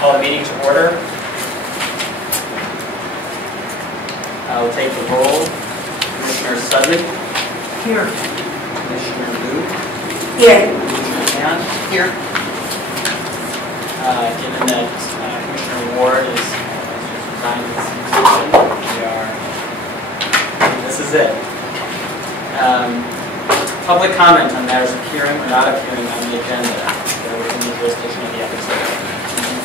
Call the meeting to order. I will take the roll. Commissioner Sudley. Here. Commissioner Booth. Here. Commissioner Hand. Here. Given that Commissioner Ward is resigned to this position, this is it. Public comment on matters appearing or not appearing on the agenda that are within the jurisdiction of the episode.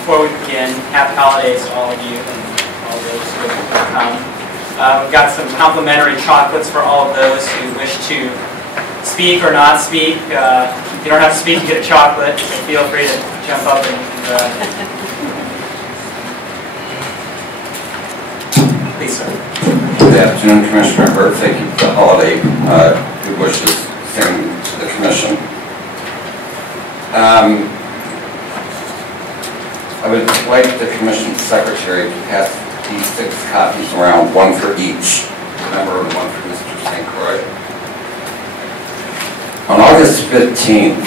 Before we begin, happy holidays to all of you and all those who have come. We've got some complimentary chocolates for all of those who wish to speak or not speak. If you don't have to speak, you get a chocolate, so feel free to jump up and please, sir. Good afternoon, Commissioner Burt. Thank you for the holiday. Good wishes to the Commission. I would like the Commission Secretary to pass these 6 copies around, one for each member and one for Mr. St. Croix. On August 15th,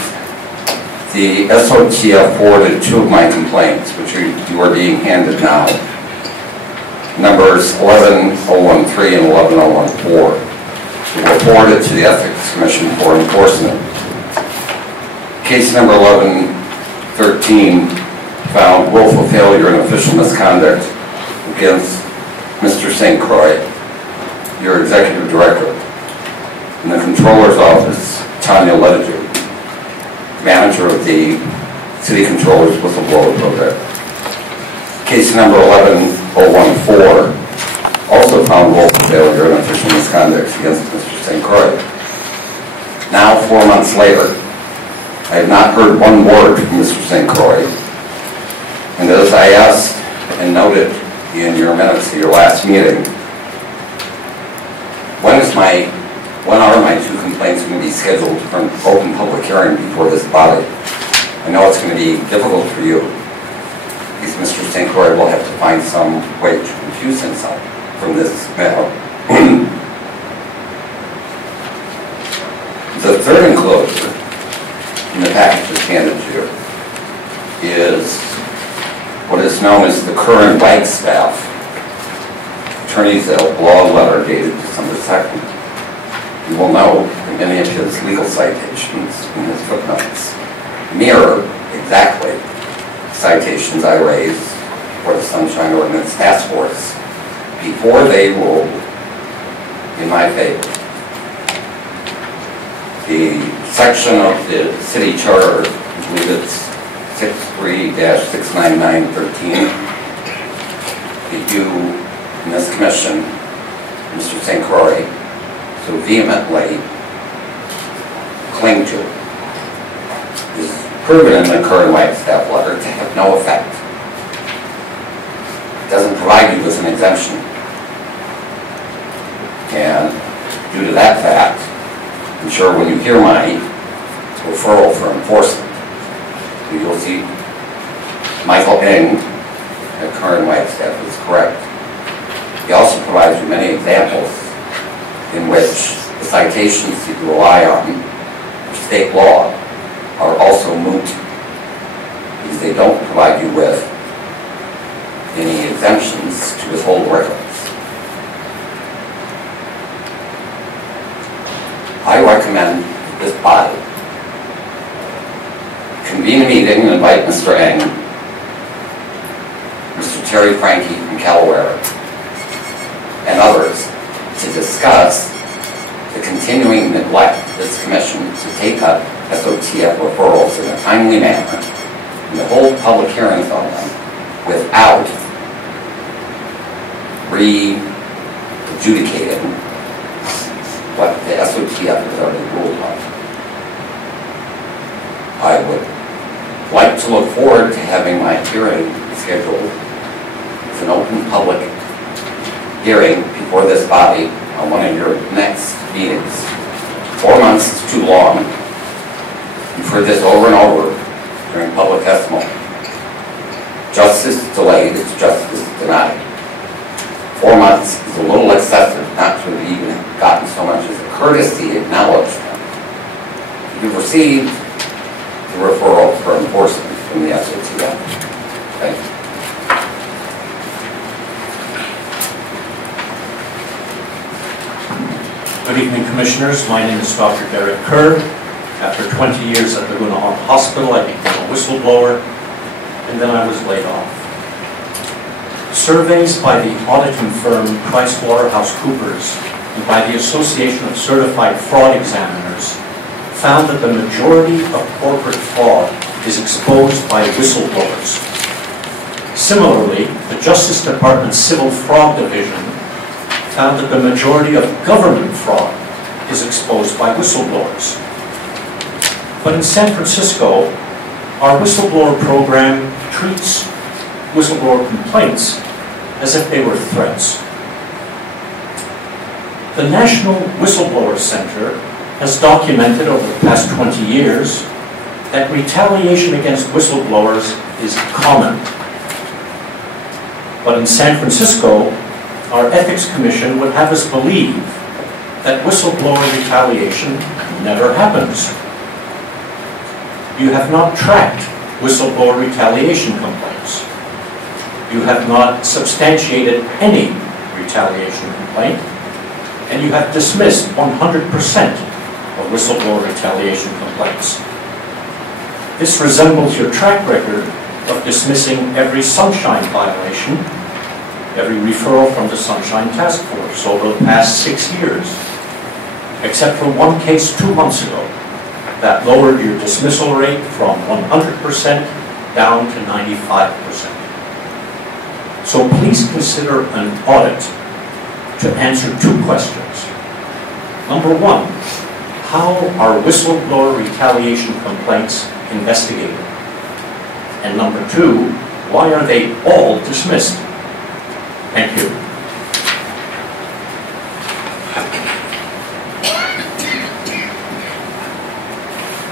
the SOTF forwarded 2 of my complaints, which you are being handed now. Numbers 11013 and 11014. They were forwarded to the Ethics Commission for enforcement. Case number 1113 found willful failure and official misconduct against Mr. St. Croix, your Executive Director, in the Controller's Office, Tanya Lediger, Manager of the City Controller's Whistleblower Program. Case number 11014 also found willful failure and official misconduct against Mr. St. Croix. Now, 4 months later, I have not heard one word from Mr. St. Croix. And as I asked and noted in your minutes of your last meeting, when are my 2 complaints going to be scheduled for an open public hearing before this body? I know it's going to be difficult for you, because Mr. St. Croix will have to find some way to confuse himself from this matter. The third enclosure in the package that's handed to you is what is known as the current Wagstaff Attorney's law letter dated December 2nd. You will know that many of his legal citations in his footnotes mirror exactly citations I raised for the Sunshine Ordinance Task Force before they ruled in my favor. The section of the city charter, I believe it's 63-69913, that you in this commission, Mr. St. Croix, so vehemently cling to, is proven in the current Wagstaff letter to have no effect. It doesn't provide you with an exemption. And due to that fact, I'm sure when you hear my referral for enforcement, you'll see Michael Ng at current Wagstaff is correct. He also provides you many examples in which the citations you rely on for state law are also moot, because they don't provide you with any exemptions to withhold records. I recommend this body convene a meeting and invite Mr. Ng, Mr. Terry Franke from Calaware, and others to discuss the continuing neglect of this commission to take up SOTF referrals in a timely manner and to hold public hearings on them without re-adjudicating what the SOTF has already ruled on. I would like to look forward to having my hearing scheduled as an open public hearing before this body on one of your next meetings. 4 months is too long. You've heard this over and over during public testimony. Justice delayed is justice denied. 4 months is a little excessive not to have even gotten so much as a courtesy acknowledgement. You've received the referral for enforcement from the SATF. Thank you. Good evening, Commissioners. My name is Dr. Derek Kerr. After 20 years at Laguna Hospital, I became a whistleblower, and then I was laid off. Surveys by the auditing firm PricewaterhouseCoopers and by the Association of Certified Fraud Examiners found that the majority of corporate fraud is exposed by whistleblowers. Similarly, the Justice Department's Civil Fraud Division found that the majority of government fraud is exposed by whistleblowers. But in San Francisco, our whistleblower program treats whistleblower complaints as if they were threats. The National Whistleblower Center has documented over the past 20 years that retaliation against whistleblowers is common. But in San Francisco, our Ethics Commission would have us believe that whistleblower retaliation never happens. You have not tracked whistleblower retaliation complaints. You have not substantiated any retaliation complaint, and you have dismissed 100% of whistleblower retaliation complaints. This resembles your track record of dismissing every sunshine violation, every referral from the Sunshine Task Force over the past 6 years, except for one case 2 months ago that lowered your dismissal rate from 100% down to 95%. So please consider an audit to answer 2 questions. Number 1, how are whistleblower retaliation complaints investigated? And number 2, why are they all dismissed? Thank you.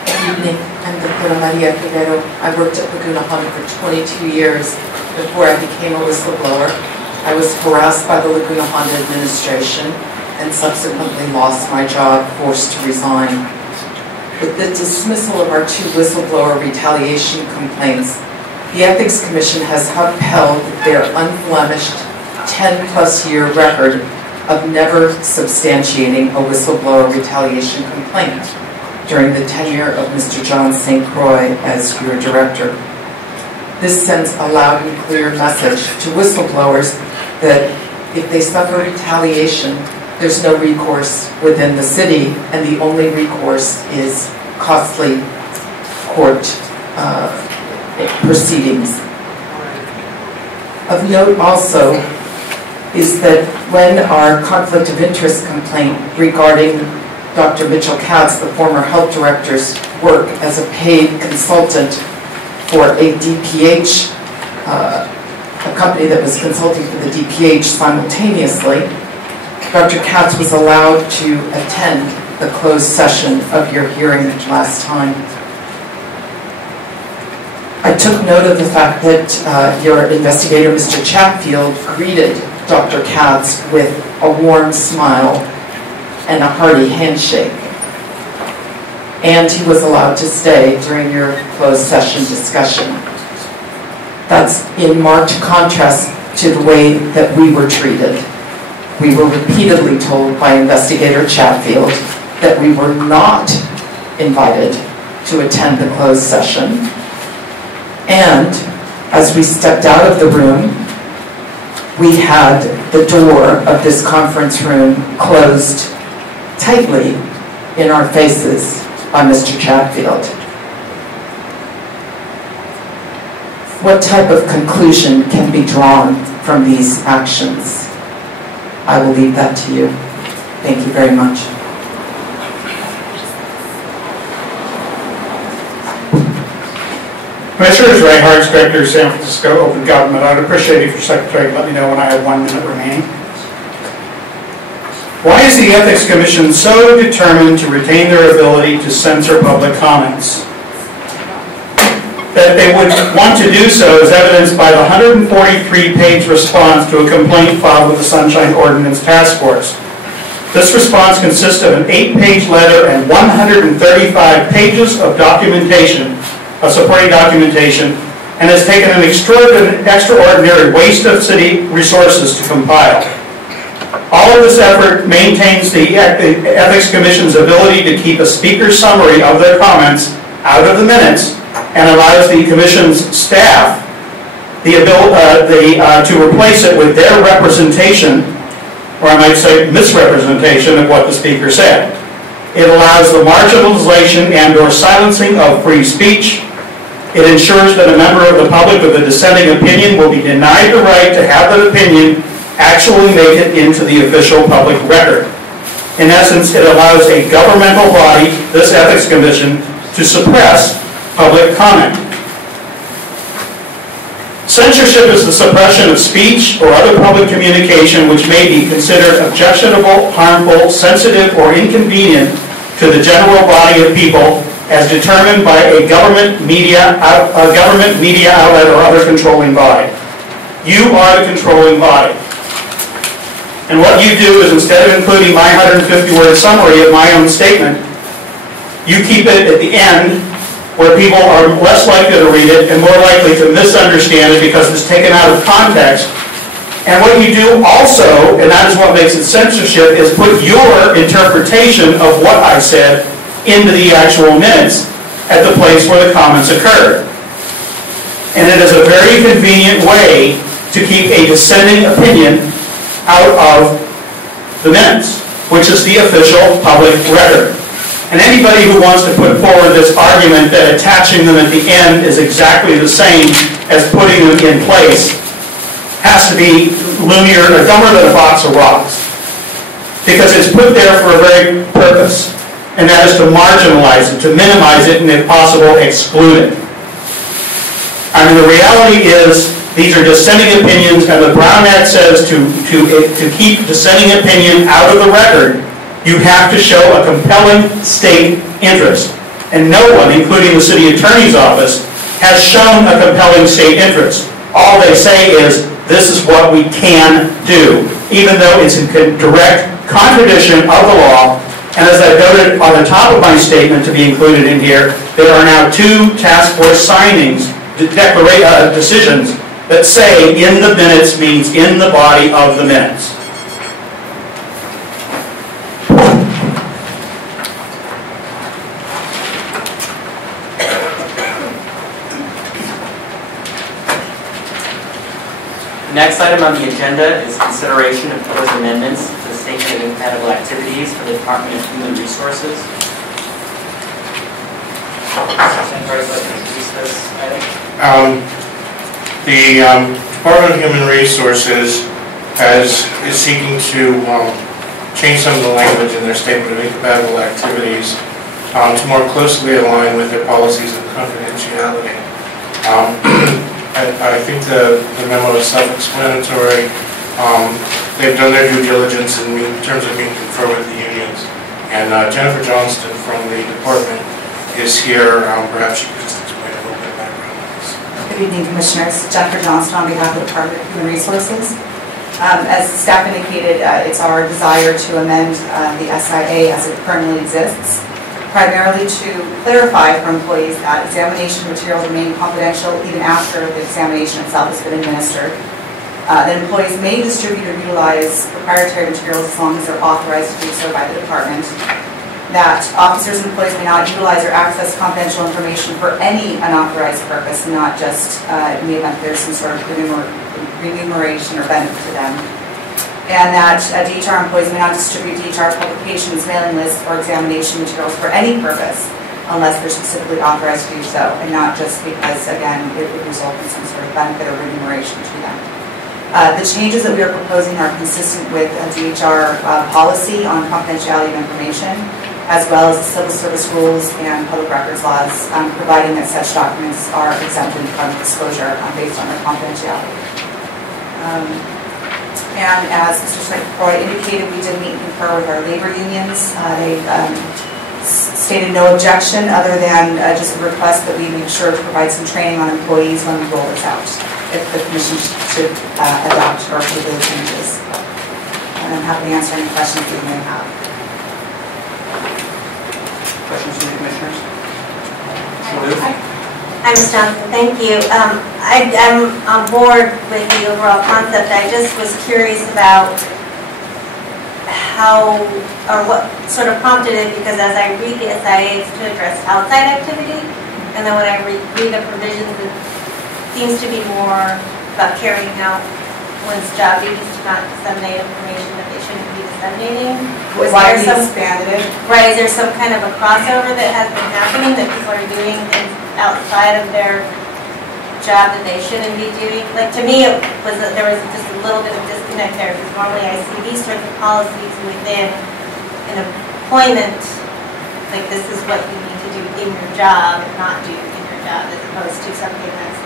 Good evening. I'm Dr. Maria Figueroa. I worked at Laguna Honda for 22 years before I became a whistleblower. I was harassed by the Laguna Honda administration and subsequently lost my job, forced to resign. With the dismissal of our 2 whistleblower retaliation complaints, the Ethics Commission has upheld their unblemished 10-plus year record of never substantiating a whistleblower retaliation complaint during the tenure of Mr. John St. Croix as your director. This sends a loud and clear message to whistleblowers that if they suffer retaliation, there's no recourse within the city, and the only recourse is costly court proceedings. Of note also is that when our conflict of interest complaint regarding Dr. Mitchell Katz, the former health director's work as a paid consultant for a DPH, a company that was consulting for the DPH simultaneously, Dr. Katz was allowed to attend the closed session of your hearing last time. I took note of the fact that your investigator, Mr. Chatfield, greeted Dr. Katz with a warm smile and a hearty handshake. And he was allowed to stay during your closed session discussion. That's in marked contrast to the way that we were treated. We were repeatedly told by Investigator Chatfield that we were not invited to attend the closed session. And as we stepped out of the room, we had the door of this conference room closed tightly in our faces by Mr. Chatfield. What type of conclusion can be drawn from these actions? I will leave that to you. Thank you very much. Commissioners, Ray Hartz, Director of San Francisco Open Government. I'd appreciate it if your secretary could let me know when I have 1 minute remaining. Why is the Ethics Commission so determined to retain their ability to censor public comments? That they would want to do so is evidenced by the 143-page response to a complaint filed with the Sunshine Ordinance Task Force. This response consists of an 8-page letter and 135 pages of documentation of supporting documentation and has taken an extraordinary waste of city resources to compile. All of this effort maintains the Ethics Commission's ability to keep a speaker's summary of their comments out of the minutes and allows the Commission's staff the ability to replace it with their representation, or I might say misrepresentation of what the speaker said. It allows the marginalization and or silencing of free speech. It ensures that a member of the public with a dissenting opinion will be denied the right to have that opinion actually make it into the official public record. In essence, it allows a governmental body, this Ethics Commission, to suppress public comment. Censorship is the suppression of speech or other public communication which may be considered objectionable, harmful, sensitive, or inconvenient to the general body of people as determined by a government media outlet or other controlling body. You are the controlling body. And what you do is, instead of including my 150-word summary of my own statement, you keep it at the end where people are less likely to read it and more likely to misunderstand it because it's taken out of context. And what you do also, and that is what makes it censorship, is put your interpretation of what I said into the actual minutes at the place where the comments occurred. And it is a very convenient way to keep a dissenting opinion out of the minutes, which is the official public record. And anybody who wants to put forward this argument that attaching them at the end is exactly the same as putting them in place has to be loonier or dumber than a box of rocks. Because it's put there for a very purpose, and that is to marginalize it, to minimize it, and if possible, exclude it. I mean, the reality is these are dissenting opinions, and the Brown Act says to keep dissenting opinion out of the record, you have to show a compelling state interest. And no one, including the city attorney's office, has shown a compelling state interest. All they say is, this is what we can do, even though it's in direct contradiction of the law. And as I noted on the top of my statement to be included in here, there are now 2 task force signings, decisions, that say in the minutes means in the body of the minutes. The next item on the agenda is consideration of proposed amendments to the statement of incompatible activities for the Department of Human Resources. Secretary, would like to introduce this item? The Department of Human Resources is seeking to change some of the language in their statement of incompatible activities to more closely align with their policies of confidentiality. I think the memo is self-explanatory. They've done their due diligence in terms of meet and confer with the unions. And Jennifer Johnston from the department is here. Perhaps she could just explain a little bit of background on this. Good evening, Commissioners. Jennifer Johnston on behalf of the Department of Human Resources. As staff indicated, it's our desire to amend the SIA as it currently exists, primarily to clarify for employees that examination materials remain confidential even after the examination itself has been administered. That employees may distribute or utilize proprietary materials as long as they're authorized to do so by the department. That officers and employees may not utilize or access confidential information for any unauthorized purpose, not just in the event there's some sort of remuneration or benefit to them. And that DHR employees may not distribute DHR publications, mailing lists, or examination materials for any purpose unless they're specifically authorized to do so, and not just because, again, it would result in some sort of benefit or remuneration to them. The changes that we are proposing are consistent with a DHR policy on confidentiality of information, as well as the civil service rules and public records laws, providing that such documents are exempted from disclosure based on their confidentiality. And as Mr. Smith-Croy indicated, we did meet and confer with our labor unions. They stated no objection other than just a request that we make sure to provide some training on employees when we roll this out, if the Commission should adopt or approve those changes. And I'm happy to answer any questions that you may have. Questions from the Commissioners? Hi, Ms. Johnson. Thank you. I'm on board with the overall concept. I just was curious about how or what sort of prompted it, because as I read the SIA, it's to address outside activity, and then when I read the provisions, it seems to be more about carrying out one's job duties to not disseminate information that they shouldn't be disseminating. Why we expanded it? Right, is there some kind of a crossover that has been happening, that people are doing things outside of their job that they shouldn't be doing? Like, to me, there was just a little bit of disconnect there, because normally I see these sorts of policies within an employment, like this is what you need to do in your job and not do in your job, as opposed to something that's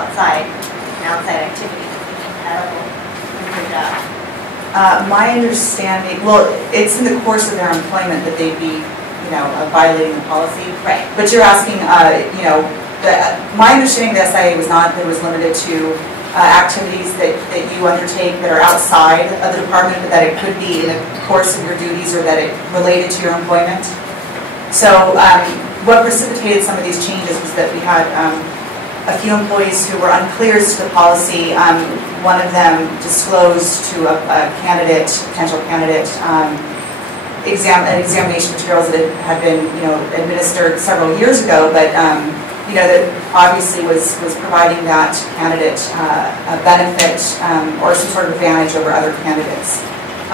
outside, an outside activity that's incompatible with your job. My understanding, well, it's in the course of their employment that they'd be, violating the policy. Right. But you're asking, my understanding of the SIA was not that it was limited to activities that you undertake that are outside of the department, but that it could be in the course of your duties or that it related to your employment. So what precipitated some of these changes was that we had a few employees who were unclear as to the policy. One of them disclosed to a candidate, potential candidate, examination materials that had been, administered several years ago, but that obviously was providing that candidate a benefit or some sort of advantage over other candidates.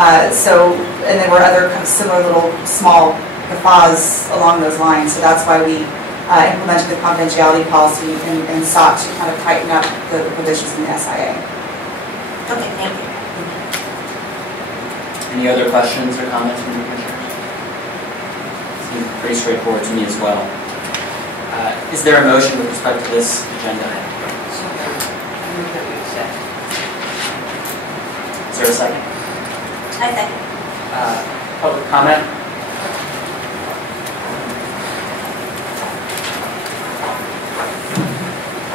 And there were other kind of similar little small guffaws along those lines. So that's why we implemented the confidentiality policy and sought to kind of tighten up the provisions in the SIA. Okay, thank you. Any other questions or comments from the commissioners? Seems pretty straightforward to me as well. Is there a motion with respect to this agenda item? Is there a second? I second. Public comment?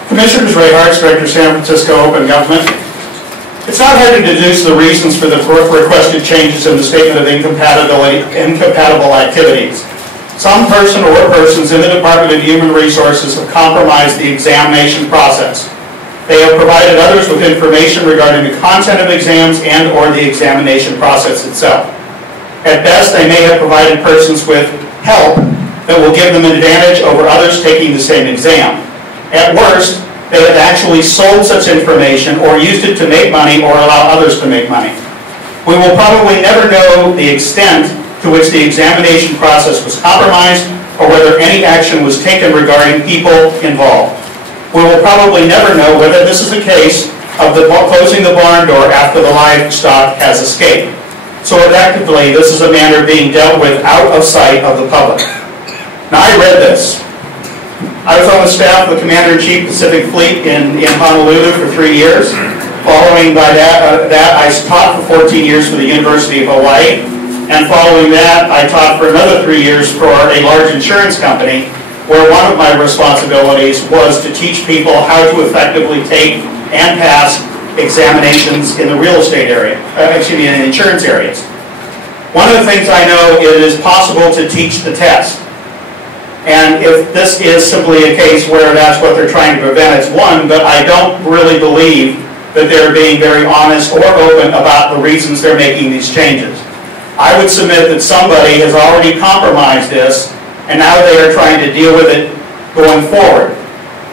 Commissioners Ray Hartz, Director, San Francisco Open Government. It's not hard to deduce the reasons for the requested changes in the statement of incompatible activities. Some person or persons in the Department of Human Resources have compromised the examination process. They have provided others with information regarding the content of exams and or the examination process itself. At best, they may have provided persons with help that will give them an advantage over others taking the same exam. At worst, they have actually sold such information or used it to make money or allow others to make money. We will probably never know the extent to which the examination process was compromised or whether any action was taken regarding people involved. We will probably never know whether this is a case of closing the barn door after the livestock has escaped. So effectively, this is a matter being dealt with out of sight of the public. Now, I read this. I was on the staff of the Commander-in-Chief Pacific Fleet in Honolulu for 3 years. Following by that, I taught for 14 years for the University of Hawaii. And following that, I taught for another 3 years for a large insurance company, where one of my responsibilities was to teach people how to effectively take and pass examinations in the real estate area, in insurance areas. One of the things I know, it is possible to teach the test. And if this is simply a case where that's what they're trying to prevent, it's one, but I don't really believe that they're being very honest or open about the reasons they're making these changes. I would submit that somebody has already compromised this, and now they are trying to deal with it going forward.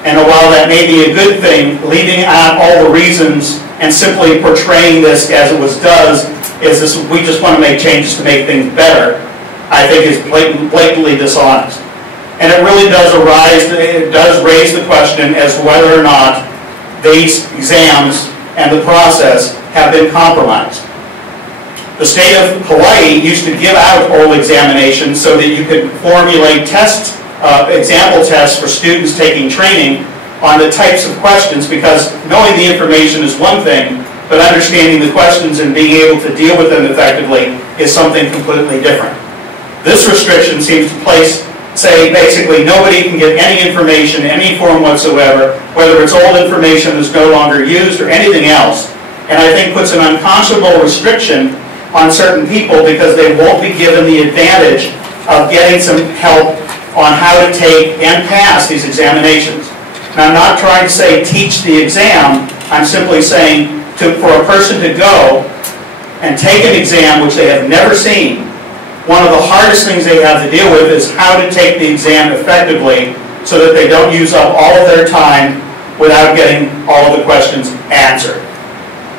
And while that may be a good thing, leaving out all the reasons and simply portraying this as it does, we just want to make changes to make things better, I think is blatantly dishonest. And it really does raise the question as to whether or not these exams and the process have been compromised. The state of Hawaii used to give out oral examinations so that you could formulate example tests for students taking training on the types of questions, because knowing the information is one thing, but understanding the questions and being able to deal with them effectively is something completely different. This restriction seems to say basically nobody can get any information in any form whatsoever, whether it's old information that's no longer used or anything else, and I think puts an unconscionable restriction on certain people because they won't be given the advantage of getting some help on how to take and pass these examinations. And I'm not trying to say teach the exam, I'm simply saying for a person to go and take an exam which they have never seen, one of the hardest things they have to deal with is how to take the exam effectively so that they don't use up all of their time without getting all of the questions answered.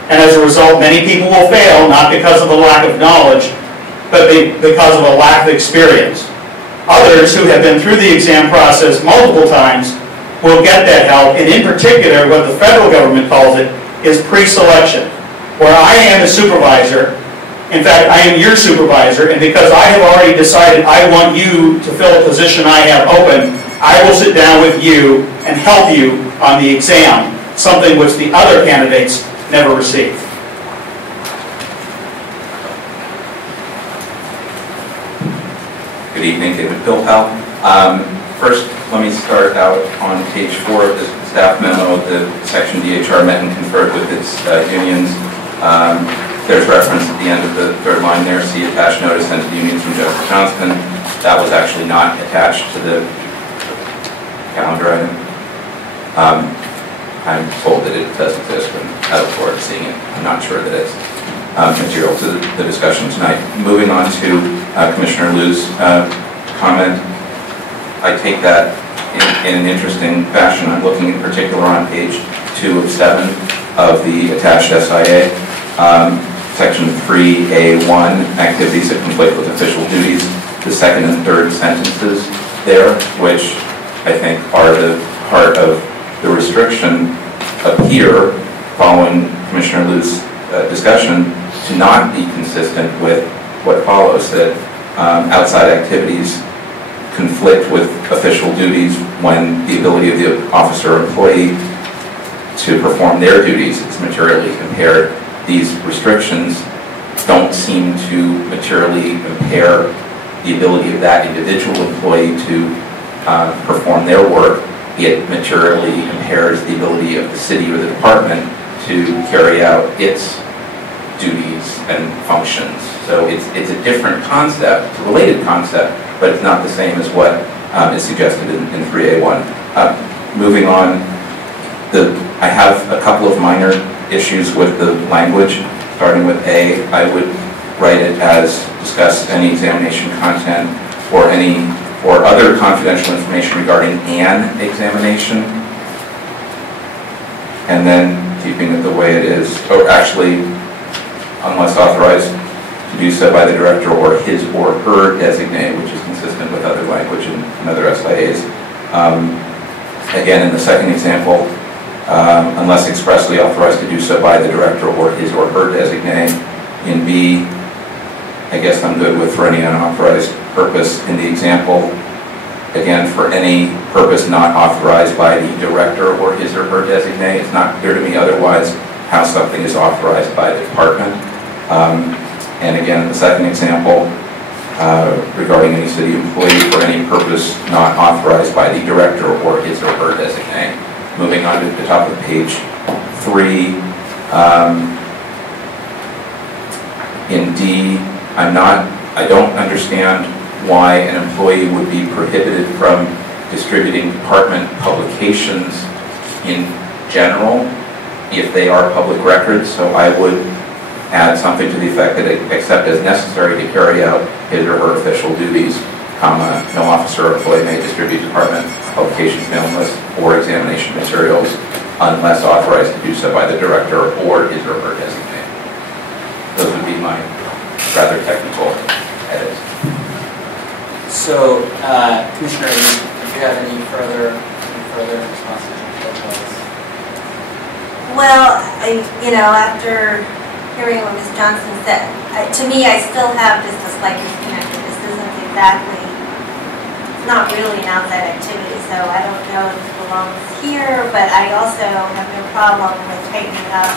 And as a result, many people will fail, not because of a lack of knowledge, but because of a lack of experience. Others who have been through the exam process multiple times will get that help, and in particular, what the federal government calls it, is pre-selection. Where I am a supervisor, in fact, I am your supervisor, and because I have already decided I want you to fill a position I have open, I will sit down with you and help you on the exam, something which the other candidates never receive. Good evening, David Pilpel. First, let me start out on page 4 of the staff memo. The section DHR met and conferred with its unions. There's reference at the end of the third line there, see attached notice sent to the unions from Jennifer Johnston. That was actually not attached to the calendar item. I'm told that it does exist, but I look forward to seeing it. I'm not sure that it's material to the discussion tonight. Moving on to Commissioner Liu's comment, I take that in an interesting fashion. I'm looking in particular on page 2 of 7 of the attached SIA, section 3A1, activities that conflict with official duties. The second and third sentences there, which I think are the heart of the restriction, appear, following Commissioner Liu's discussion, to not be consistent with what follows, that outside activities conflict with official duties when the ability of the officer or employee to perform their duties is materially impaired. These restrictions don't seem to materially impair the ability of that individual employee to perform their work. It materially impairs the ability of the city or the department to carry out its duties and functions. So it's a different concept, it's a related concept, but it's not the same as what is suggested in 3A1. Moving on, I have a couple of minor issues with the language. Starting with A, I would write it as discuss any examination content or other confidential information regarding an examination. And then keeping it the way it is, or actually, unless authorized to do so by the director or his or her designee, which is consistent with other language in other SIAs. Again, in the second example, unless expressly authorized to do so by the director or his or her designee. In B, I guess I'm good with for any unauthorized purpose in the example. Again, for any purpose not authorized by the director or his or her designee. It's not clear to me otherwise how something is authorized by the department. And again, in the second example, regarding any city employee for any purpose not authorized by the director or his or her designee. Moving on to the top of page 3, in D, I don't understand why an employee would be prohibited from distributing department publications in general if they are public records. So I would add something to the effect that except as necessary to carry out his or her official duties, no officer or employee may distribute department publications, mailing lists, or examination materials unless authorized to do so by the director or his or her designee. Those would be my rather technical edits. So, Commissioner, do you have any further responses to those? Well, after hearing what Ms. Johnson said, to me, I still have this dislike disconnected. This isn't exactly, it's not really an outside activity, so I don't know if it belongs here, but I also have no problem with tightening it up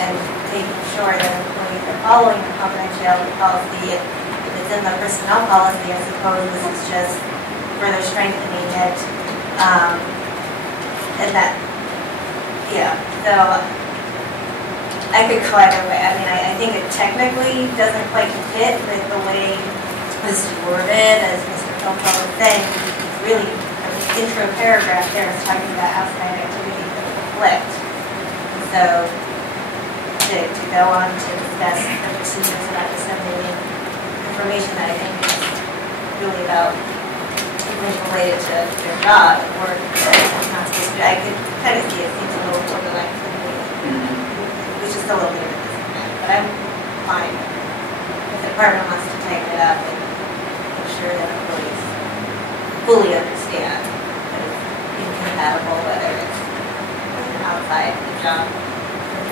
and making sure that employees are following the confidentiality policy. If it's in the personnel policy, I suppose this is just further strengthening it. And that, yeah, so I could go either way. I mean, I think it technically doesn't quite fit with the way this is worded, as Mr. Pilpel was saying. It's really intro paragraph there is talking about outside activities that conflict. So to go on to discuss the procedures about disseminating information that I think is really about information related to their job or I could kind of see it seems a little borderline for me, which is still a little bit disconnect, but I'm fine if the department wants to tighten it up and make sure that employees fully understand that it's incompatible, whether it's outside the job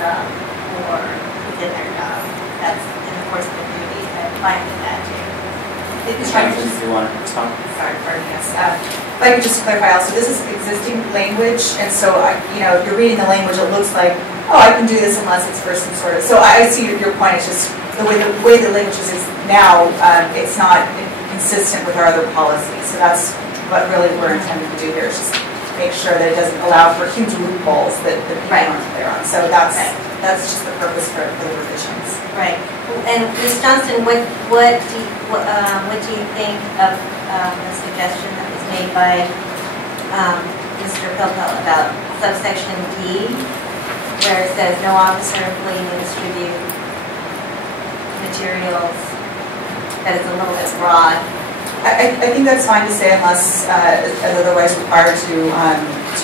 or within their job. That's in the course of the duty. I'm fine with that too. Jennifer, if you want to respond. Sorry, pardon, yes. If I could just clarify also, this is existing language, and so, if you're reading the language, it looks like, oh, I can do this unless it's for some sort of, so I see your point, it's just the way the language is now, it's not consistent with our other policies, so that's what really we're intending to do here, is just make sure that it doesn't allow for huge loopholes that people aren't clear on. So that's just the purpose for the revisions. Right. And Ms. Johnston, what do you think of the suggestion that was made by Mr. Pilpel about subsection D, where it says no officer or employee may distribute materials, that is a little bit broad? I think that's fine to say unless otherwise required to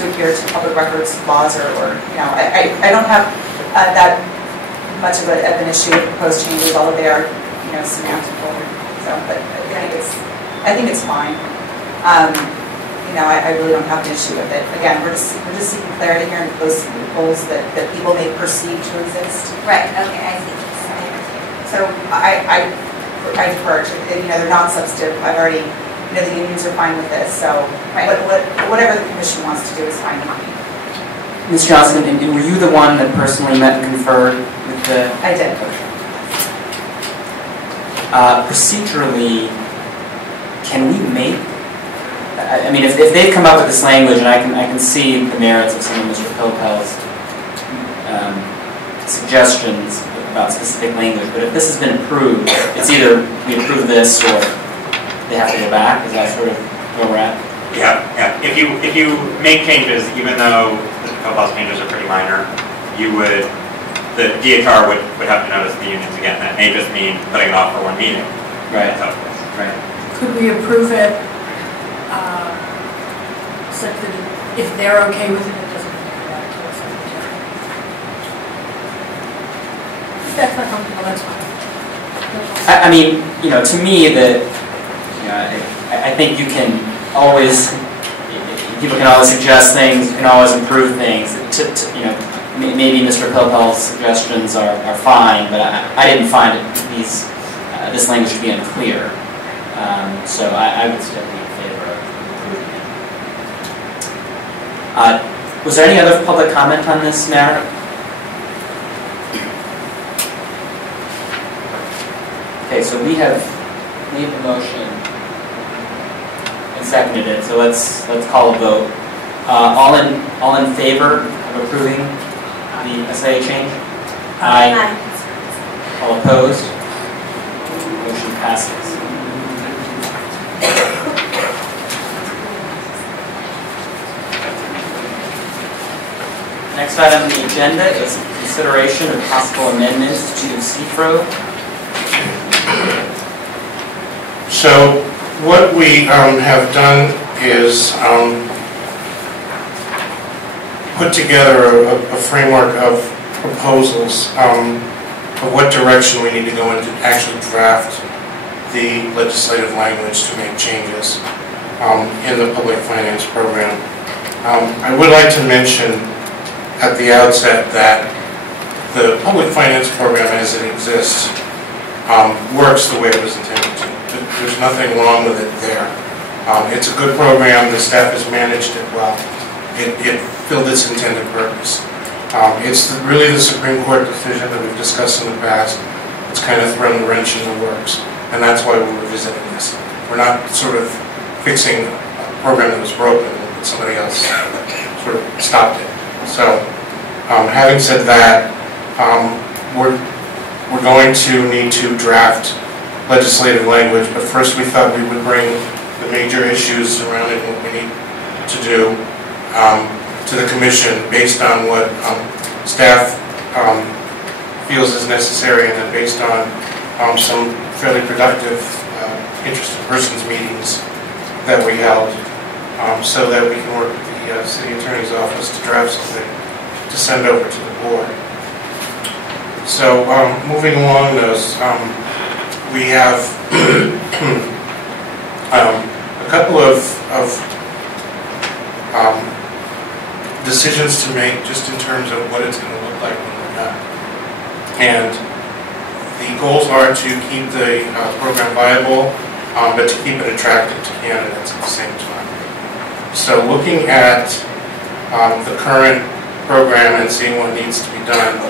adhere to public records laws or I don't have that much of an issue with proposed changes, although they are semantical. So, but I think it's fine. I really don't have an issue with it. Again, we're just seeking clarity here and close loopholes that people may perceive to exist. Right. Okay. I see. So I defer to, they're not substantive. I've already, the unions are fine with this, so right. Whatever the commission wants to do is fine with me. Ms. Johnson, and were you the one that personally met and conferred with the... I did. Procedurally, can we make... I mean, if they've come up with this language, and I can see the merits of some of Mr. Pilpel's suggestions about specific language, but if this has been approved, it's either we approve this or they have to go back. Is that sort of where we're at? Yeah. If you make changes, even though Mr. Pilpel's changes are pretty minor, the DHR would have to notice the unions again. That may just mean putting it off for one meeting. Right. Right. Could we approve it such that if they're okay with it, it doesn't have to go back to the secretary? If that's not comfortable, that's fine. I mean, to me, I think you can always, people can always suggest things, you can always improve things. Maybe Mr. Pilpel's suggestions are fine, but I didn't find this language to be unclear. So I would still be in favor of approving it. Was there any other public comment on this matter? Okay, so we have made the motion and seconded it. So let's call a vote. All in favor of approving the SIA change? Aye. All opposed? Motion passes. Next item on the agenda is consideration of possible amendments to CFRO. So what we have done is put together a framework of proposals of what direction we need to go in to actually draft the legislative language to make changes in the public finance program. I would like to mention at the outset that the public finance program as it exists works the way it was intended to. There's nothing wrong with it there. It's a good program. The staff has managed it well. It filled its intended purpose. It's really the Supreme Court decision that we've discussed in the past. It's kind of thrown a wrench in the works, and that's why we're revisiting this. We're not sort of fixing a program that was broken, but somebody else sort of stopped it. So, having said that, we're going to need to draft legislative language, but first we thought we would bring the major issues surrounding what we need to do to the commission based on what staff feels is necessary, and then based on some fairly productive interested persons meetings that we held, so that we can work with the city attorney's office to draft something to send over to the board. So moving along those, we have a couple of decisions to make just in terms of what it's going to look like when we're done. And the goals are to keep the program viable, but to keep it attractive to candidates at the same time. So looking at the current program and seeing what needs to be done,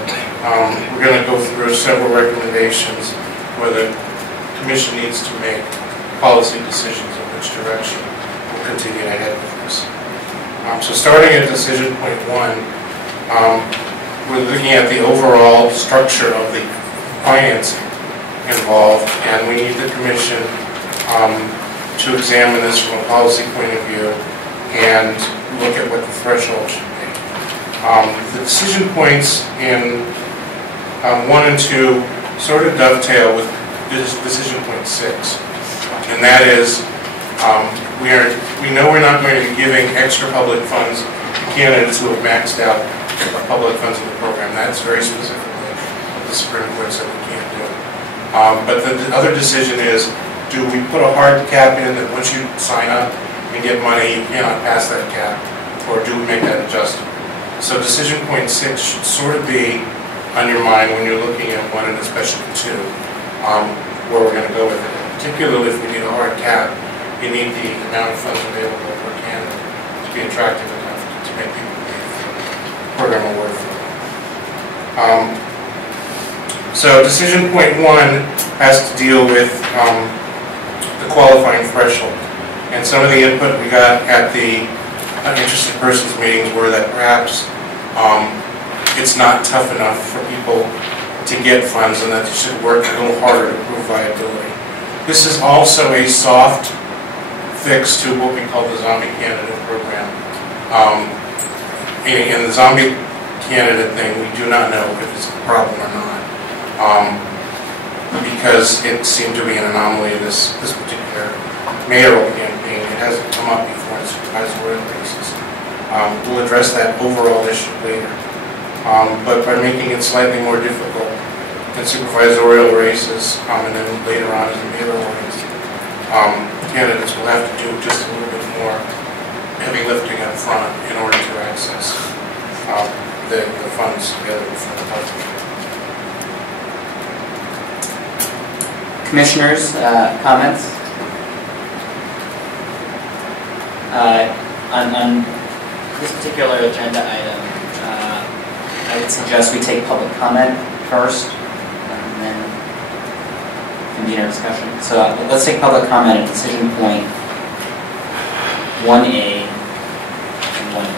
we're going to go through several recommendations where the commission needs to make policy decisions in which direction we'll continue to head with this. So starting at decision point 1, we're looking at the overall structure of the financing involved, and we need the commission to examine this from a policy point of view and look at what the threshold should be. The decision points in 1 and 2 sort of dovetail with decision point 6, and that is we know we're not going to be giving extra public funds to candidates who have maxed out public funds in the program. That's very specifically what the Supreme Court said we can't do. But the other decision is, do we put a hard cap in that once you sign up and get money, you cannot pass that cap, or do we make that adjustment? So decision point 6 should sort of be on your mind when you're looking at 1 and especially 2, where we're going to go with it. Particularly if we need a hard cap, you need the amount of funds available per candidate to be attractive enough to make people pay for the program award for them. So decision point 1 has to deal with the qualifying threshold. And some of the input we got at the interested persons meetings were that perhaps it's not tough enough for people to get funds and that they should work a little harder to prove viability. This is also a soft fix to what we call the zombie candidate program. In the zombie candidate thing, we do not know if it's a problem or not, because it seemed to be an anomaly in this particular mayoral campaign. It hasn't come up before in supervisorial races. We'll address that overall issue later. But by making it slightly more difficult in supervisorial races, and then later on in the mayoral race, candidates will have to do just a little bit more heavy lifting up front in order to access the funds available for the public. Commissioners, comments? On this particular agenda item, I would suggest we take public comment first, and then convene our discussion. So let's take public comment at decision point 1A and 1B.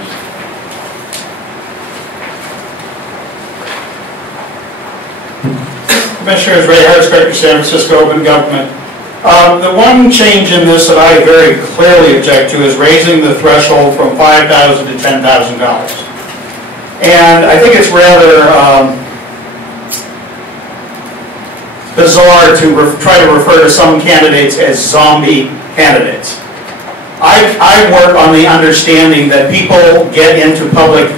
Commissioners, Ray Harris, Director, San Francisco Open Government. The one change in this that I very clearly object to is raising the threshold from $5,000 to $10,000. And I think it's rather bizarre to try to refer to some candidates as zombie candidates. I work on the understanding that people get into the public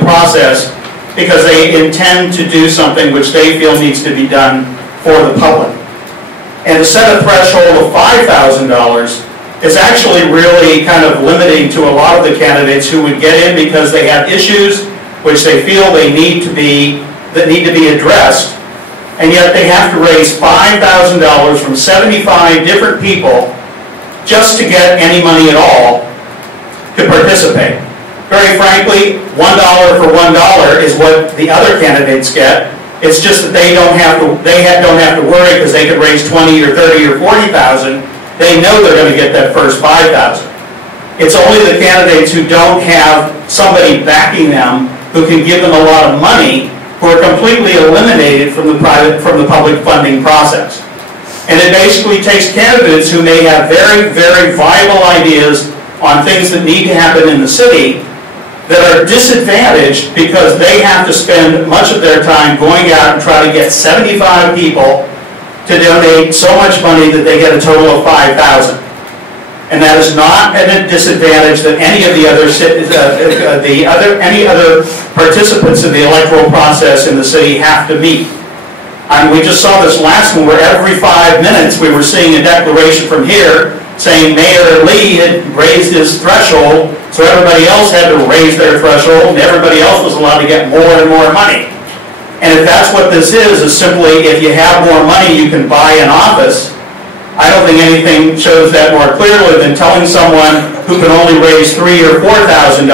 process because they intend to do something which they feel needs to be done for the public. And to set a threshold of $5,000 is actually really kind of limiting to a lot of the candidates who would get in because they have issues which they feel they need to be addressed, and yet they have to raise $5,000 from 75 different people just to get any money at all to participate. Very frankly, $1 for $1 is what the other candidates get. It's just that they don't have to worry because they could raise 20 or 30 or 40,000. They know they're going to get that first 5,000. It's only the candidates who don't have somebody backing them who can give them a lot of money who are completely eliminated from the public funding process. And it basically takes candidates who may have very, very viable ideas on things that need to happen in the city that are disadvantaged because they have to spend much of their time going out and trying to get 75 people to donate so much money that they get a total of 5,000. And that is not at a disadvantage that any of the other any other participants in the electoral process in the city have to meet. I mean, we just saw this last one where every 5 minutes we were seeing a declaration from here saying Mayor Lee had raised his threshold, so everybody else had to raise their threshold, and everybody else was allowed to get more and more money. And if that's what this is simply if you have more money you can buy an office, I don't think anything shows that more clearly than telling someone who can only raise $3,000 or $4,000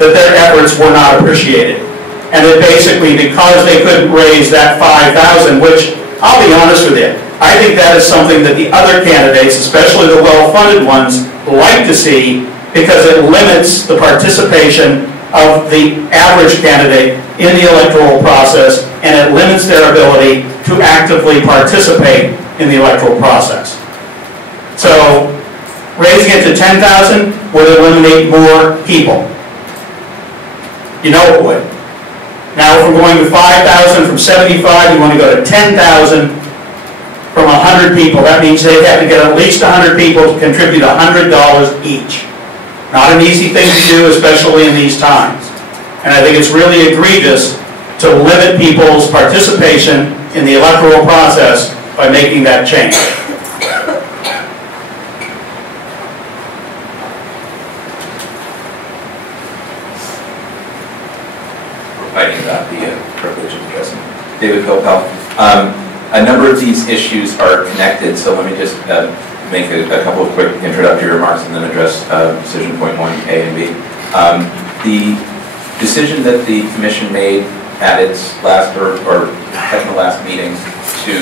that their efforts were not appreciated. And that basically because they couldn't raise that $5,000, which I'll be honest with you, I think that is something that the other candidates, especially the well-funded ones, like to see because it limits the participation of the average candidate in the electoral process and it limits their ability to actively participate in the electoral process. So raising it to 10,000 would eliminate more people. You know it would. Now if we're going to 5,000 from 75, you want to go to 10,000 from 100 people. That means they'd have to get at least 100 people to contribute $100 each. Not an easy thing to do, especially in these times. And I think it's really egregious to limit people's participation in the electoral process by making that change. We're fighting about the privilege of addressing. David Kopel. A number of these issues are connected, so let me just make a couple of quick introductory remarks and then address decision point 1, A and B. The decision that the Commission made at its last, or at the last meeting, to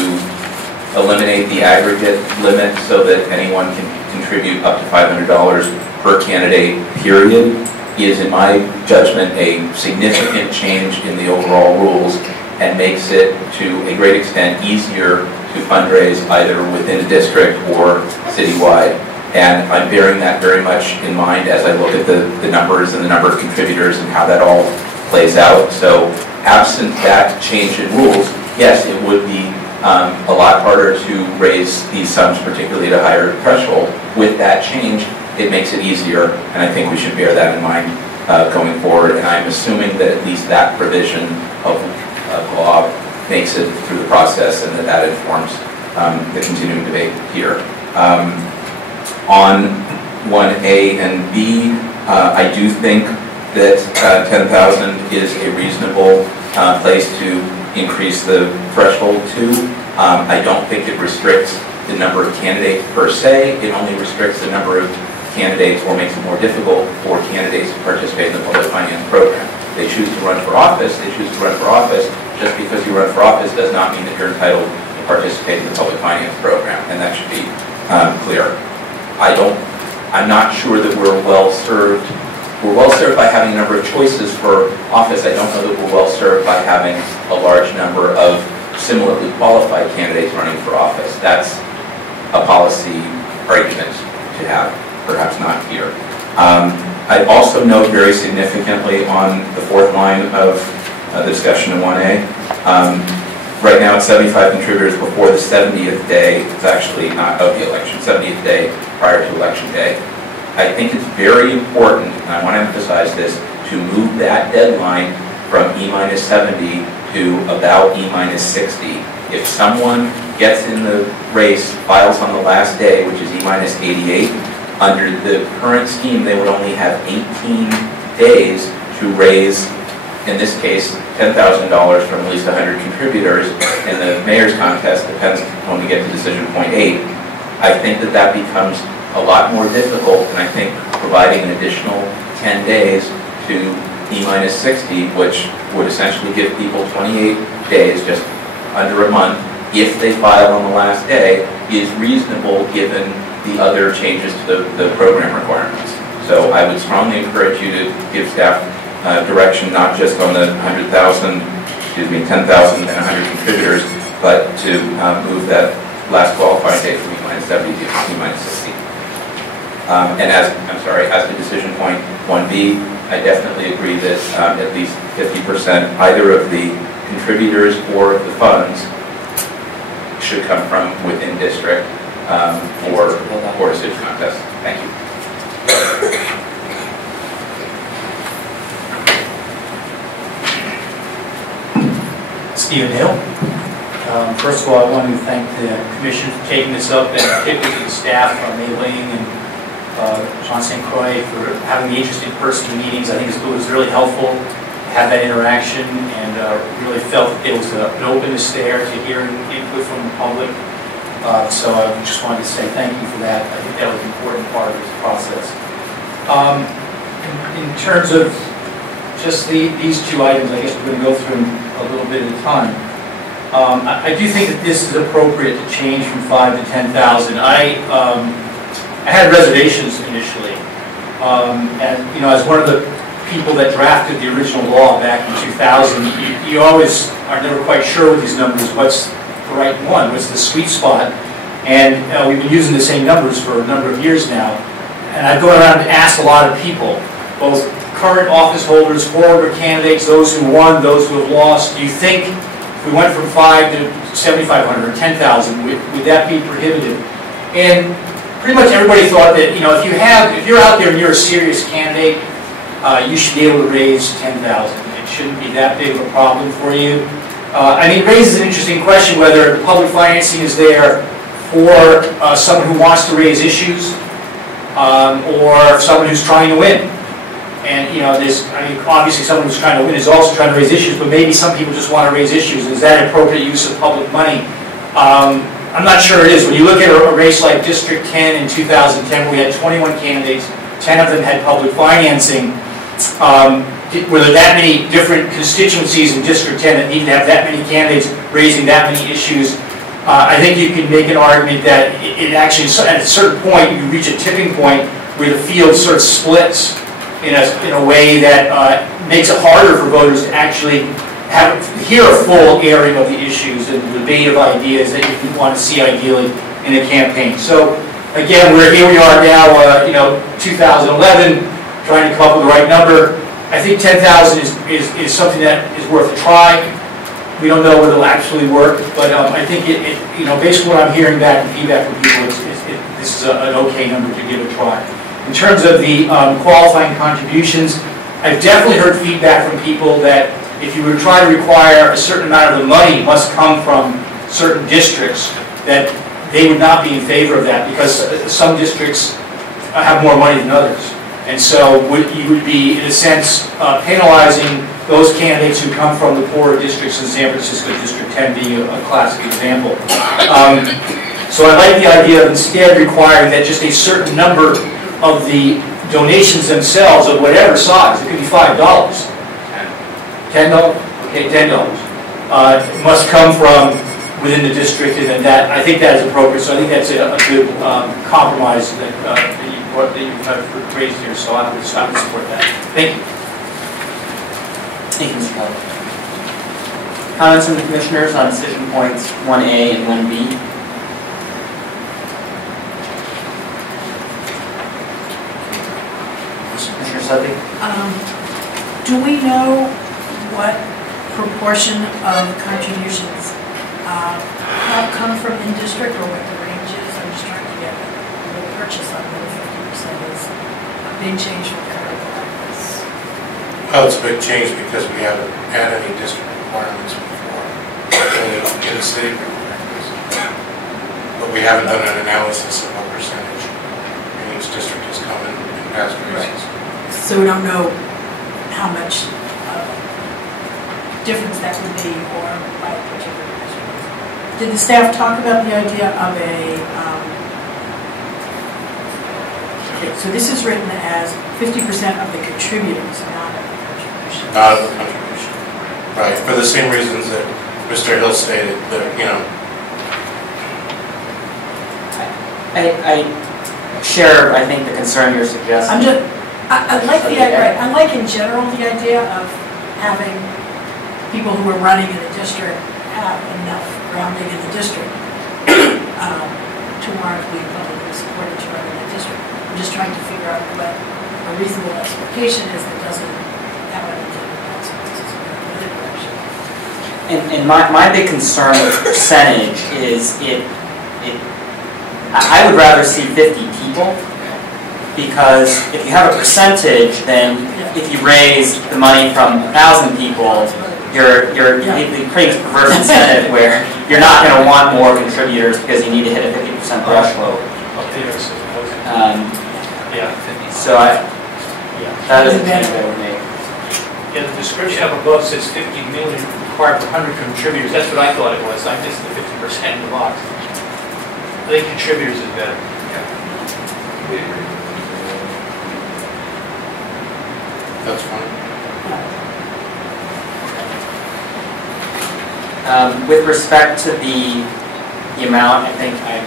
eliminate the aggregate limit so that anyone can contribute up to $500 per candidate, period, is, in my judgment, a significant change in the overall rules and makes it, to a great extent, easier to fundraise either within a district or citywide. And I'm bearing that very much in mind as I look at the numbers and the number of contributors and how that all plays out. So absent that change in rules, yes, it would be a lot harder to raise these sums, particularly at a higher threshold. With that change, it makes it easier, and I think we should bear that in mind going forward. And I'm assuming that at least that provision of law makes it through the process and that informs the continuing debate here. On 1A and B, I do think that 10,000 is a reasonable place to increase the threshold to. I don't think it restricts the number of candidates per se. It only restricts the number of candidates or makes it more difficult for candidates to participate in the public finance program. They choose to run for office. They choose to run for office. Just because you run for office does not mean that you're entitled to participate in the public finance program, and that should be clear. I'm not sure that we're well served. We're well served by having a number of choices for office. I don't know that we're well served by having a large number of similarly qualified candidates running for office. That's a policy argument to have, perhaps not here. I also note very significantly on the fourth line of the discussion in 1A, right now it's 75 contributors before the 70th day. It's actually not of the election, 70th day prior to election day. I think it's very important, and I want to emphasize this, to move that deadline from E-70 to about E-60. If someone gets in the race, files on the last day, which is E-88, under the current scheme, they would only have 18 days to raise, in this case, $10,000 from at least 100 contributors. In the mayor's contest, depends when we get to decision point 8. I think that that becomes a lot more difficult, and I think providing an additional 10 days to E-60, which would essentially give people 28 days, just under a month, if they file on the last day, is reasonable given the other changes to the program requirements. So I would strongly encourage you to give staff direction, not just on the 10,000 and 100 contributors, but to move that last qualifying date from E-70 to E-60. And as the decision point 1B, I definitely agree that at least 50% either of the contributors or the funds should come from within district for a city contest. Thank you. Stephen Hill. First of all, I want to thank the Commission for taking this up, and particularly the staff, May Ling and Jean St. Croix, for having the interested person meetings. I think it was really helpful to have that interaction, and really felt that there was an openness there to hearing input from the public. So I just wanted to say thank you for that. I think that was an important part of this process. In terms of just these two items, I guess we're going to go through them a little bit at a time. I do think that this is appropriate to change from 5 to 10,000. I had reservations initially, and as one of the people that drafted the original law back in 2000, you always are never quite sure with these numbers what's the right one, what's the sweet spot, and we've been using the same numbers for a number of years now, and I've gone around and asked a lot of people, both current office holders, former candidates, those who won, those who have lost, do you think if we went from 5 to 7,500 or 10,000, would that be prohibitive? And pretty much everybody thought that, if you're out there and you're a serious candidate, you should be able to raise 10,000. It shouldn't be that big of a problem for you. It raises an interesting question whether public financing is there for someone who wants to raise issues or someone who's trying to win. And obviously someone who's trying to win is also trying to raise issues, but maybe some people just want to raise issues. Is that appropriate use of public money? I'm not sure it is. When you look at a race like District 10 in 2010, where we had 21 candidates, 10 of them had public financing. Were there that many different constituencies in District 10 that needed to have that many candidates raising that many issues? I think you can make an argument that it actually, at a certain point, you reach a tipping point where the field sort of splits in a way that makes it harder for voters to actually hear a full airing of the issues and the debate of ideas that you want to see ideally in a campaign. So again, here we are now, 2011, trying to come up with the right number. I think 10,000 is something that is worth a try. We don't know whether it'll actually work, but I think based on what I'm hearing back and feedback from people, this is an okay number to give a try. In terms of the qualifying contributions, I've definitely heard feedback from people that if you were to try to require a certain amount of the money must come from certain districts, that they would not be in favor of that because some districts have more money than others. And so you would be, in a sense, penalizing those candidates who come from the poorer districts in San Francisco, District 10 being a classic example. So I like the idea of instead requiring that just a certain number of the donations themselves of whatever size, it could be $5, $10, okay, $10, must come from within the district, and that I think that is appropriate. So I think that's a good compromise that you've raised here. So I would support that. Thank you. Thank you, Mr. Kelly. Comments from the commissioners on decision points 1A and 1B. Commissioner Sutton? Do we know what proportion of contributions have come from in-district, or what the range is? I'm just trying to get a little purchase on whether 50% is a big change from current practice. Well, it's a big change because we haven't had any district requirements before in the city practice. But we haven't done an analysis of what percentage in each district has come in past races. So we don't know how much difference that would be or by a particular district. Did the staff talk about the idea of okay, so this is written as 50% of the contributors, not of the contribution. Not of the contribution. Right, for the same reasons that Mr. Hill stated, that, I share, I think, the concern you're suggesting. I like the idea. I like in general the idea of having people who are running in the district have enough grounding in the district. to warrant being publicly supported to run in the district. I'm just trying to figure out what a reasonable expectation is that doesn't have unintended consequences in the other direction. And my big concern with percentage is I would rather see 50 people, because if you have a percentage, then if you raise the money from 1,000 people, you're creating this perverse incentive where you're not going to want more contributors because you need to hit a 50% threshold. So that is a change that would make. Yeah, the description up above says 50 million required per 100 contributors. That's what I thought it was. I missed the 50% in the box. I think contributors is better. We agree. That's fine. With respect to the amount, I think I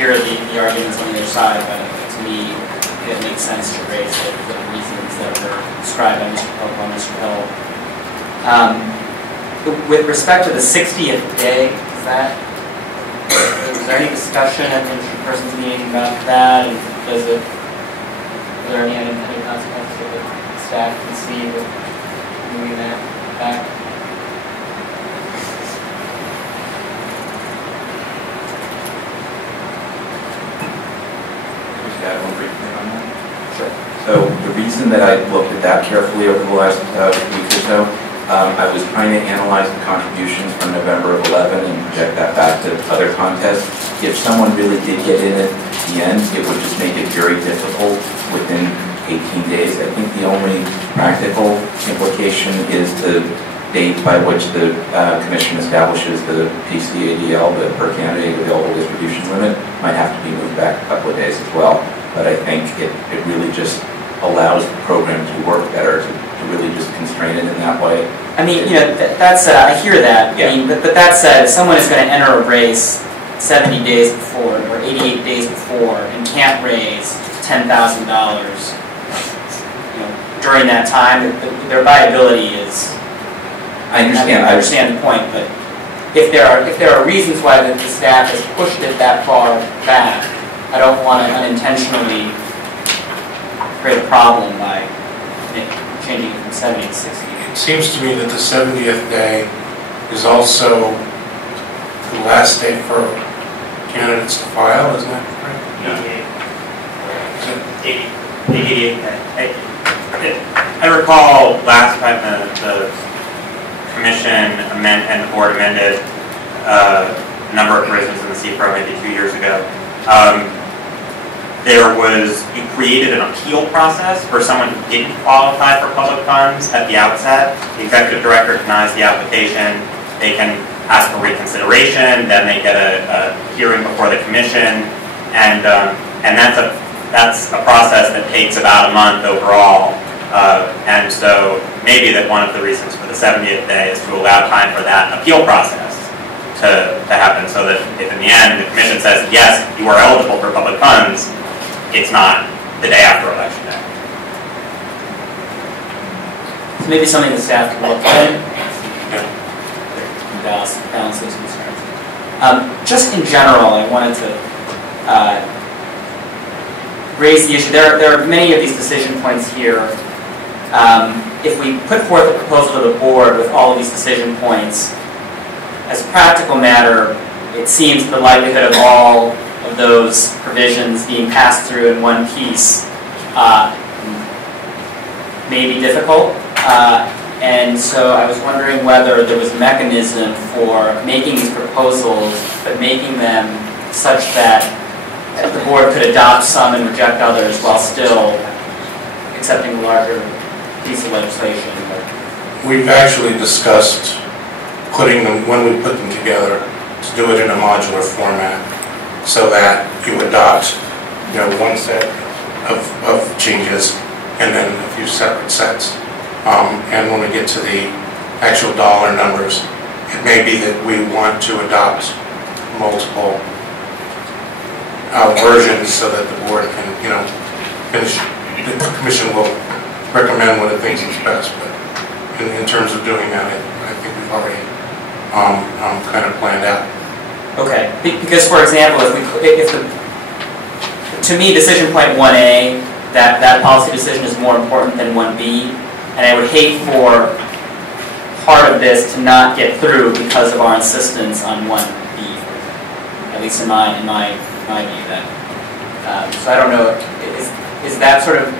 hear the arguments on the other side, but to me, it makes sense to raise it for the reasons that were described by Mr. Pope and Mr. Hill. With respect to the 60th day, was there any discussion at the person's meeting about that? And are there any unintended consequences that the staff can see with moving that back? Add one brief thing on that? Sure. So the reason that I looked at that carefully over the last week or so, I was trying to analyze the contributions from November of 11 and project that back to other contests. If someone really did get in at the end, it would just make it very difficult within 18 days. I think the only practical implication is the date by which the Commission establishes the PCADL, the per candidate available distribution limit, might have to be moved back a couple of days as well. But I think it really just allows the program to work better, to really just constrain it in that way. I mean, that's I hear that. Yeah. I mean, but that said, if someone is going to enter a race 70 days before or 88 days before and can't raise $10,000, during that time, their viability is. I understand. I understand the point, but if there are reasons why the staff has pushed it that far back, I don't want to unintentionally create a problem by changing it from 70 to 60. It seems to me that the 70th day is also the last day for candidates to file, isn't that correct? No. 88 day. I recall last time the Commission and the Board amended a number of provisions in the CPRO maybe 2 years ago. You created an appeal process for someone who didn't qualify for public funds at the outset. The Executive Director denies the application. They can ask for reconsideration. Then they get a hearing before the Commission, and that's a process that takes about a month overall. And so maybe that one of the reasons for the 70th day is to allow time for that appeal process to happen, so that if in the end the Commission says, yes, you are eligible for public funds, it's not the day after Election Day. So maybe something the staff can look at. Balance those concerns. Just in general, I wanted to raise the issue. There are many of these decision points here. If we put forth a proposal to the board with all of these decision points, as a practical matter, it seems the likelihood of all of those provisions being passed through in one piece may be difficult. And so I was wondering whether there was a mechanism for making these proposals, but making them such that the board could adopt some and reject others while still accepting a larger piece of legislation. We've actually discussed putting them, when we put them together, to do it in a modular format so that you adopt, one set of changes and then a few separate sets. And when we get to the actual dollar numbers, it may be that we want to adopt multiple versions so that the board can, finish. The Commission will recommend what it thinks is best, but in terms of doing that, I think we've already kind of planned out. Okay, because for example, to me, decision point 1A, that policy decision is more important than 1B, and I would hate for part of this to not get through because of our insistence on 1B, at least in my view. That so I don't know, is that sort of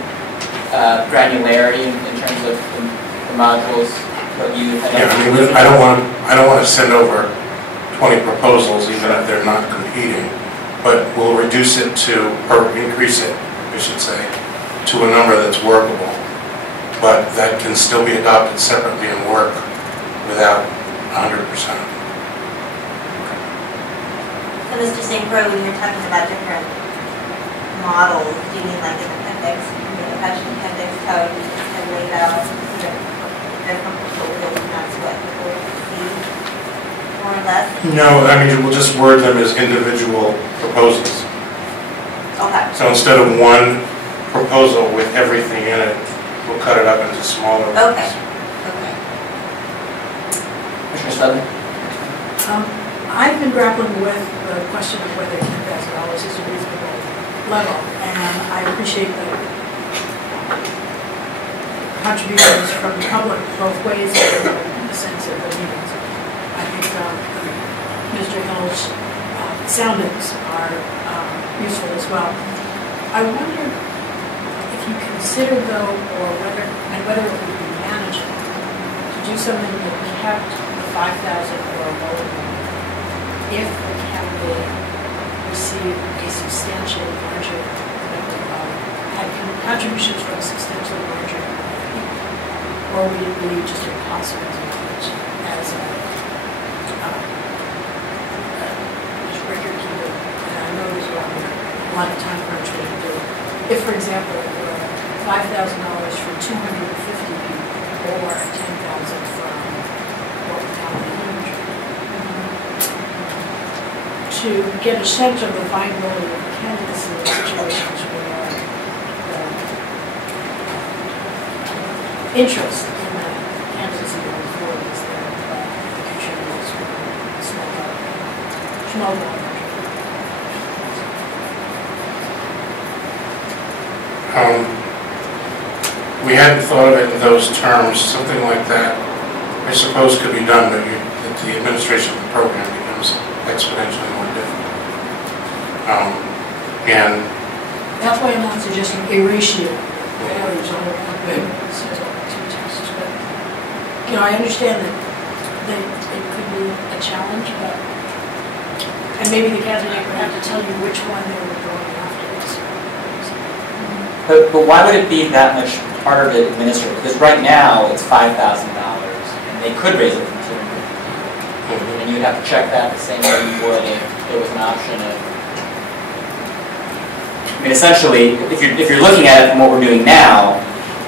granularity in terms of the modules what you had? Yeah, I mean, I don't want to send over 20 proposals, even if they're not competing, but we'll reduce it to, or increase it, I should say, to a number that's workable, but that can still be adopted separately and work without 100%. So Mr. St. Croix, when you're talking about different models, do you mean like an appendix, the appendix code and laid out different proposals, and that's what people see, more or less? No, I mean, we'll just word them as individual proposals. Okay. So instead of one proposal with everything in it, we'll cut it up into smaller ones. Okay. Okay. Commissioner Sutton? I've been grappling with the question of whether $10,000 is a reasonable level, and I appreciate the contributions from the public both ways in the sense of the meetings. I think Mr. Hill's soundings are useful as well. I wonder if you consider though, or whether it would be manageable to do something that kept the 5,000 or lower if the candidate received a substantially larger number of, had contributions from a substantially larger number of people, or would it be just impossible to manage as a record keeper? And I know there's a lot of time crunch we can do. If, for example, it were $5,000 for 250 people, or 10,000 from what we call the to get a sense of the viability of candidacy in situations where the interest in the candidacy going forward is there, but the contributors from small dollar. We hadn't thought of it in those terms. Something like that, I suppose, could be done, but the administration of the program becomes exponentially more difficult. And that's why I'm not suggesting a ratio. Values are good, says all two tests, but I understand that it could be a challenge, but and maybe the candidate would have to tell you which one they were going after. But why would it be that much harder to administer? Because right now it's $5,000, and they could raise it from 250. And you'd have to check that the same way you would if there was an option of. I mean, essentially, if you're looking at it from what we're doing now,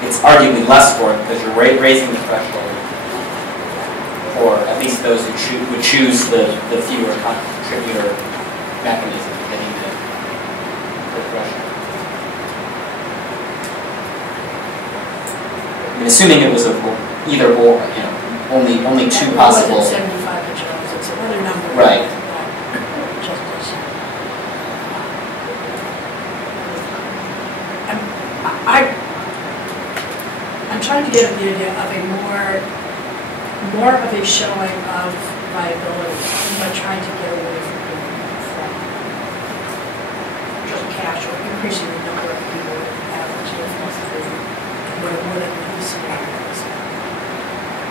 it's arguably less work because you're raising the threshold for at least those who would choose the fewer contributor mechanism of getting the threshold. I mean, assuming it was either or, only two possible. 75 inches, it's another number. Right. I'm trying to get at the idea of a more of a showing of viability, but trying to get away from just cash or increasing the number of people that have what it would have been the scenarios.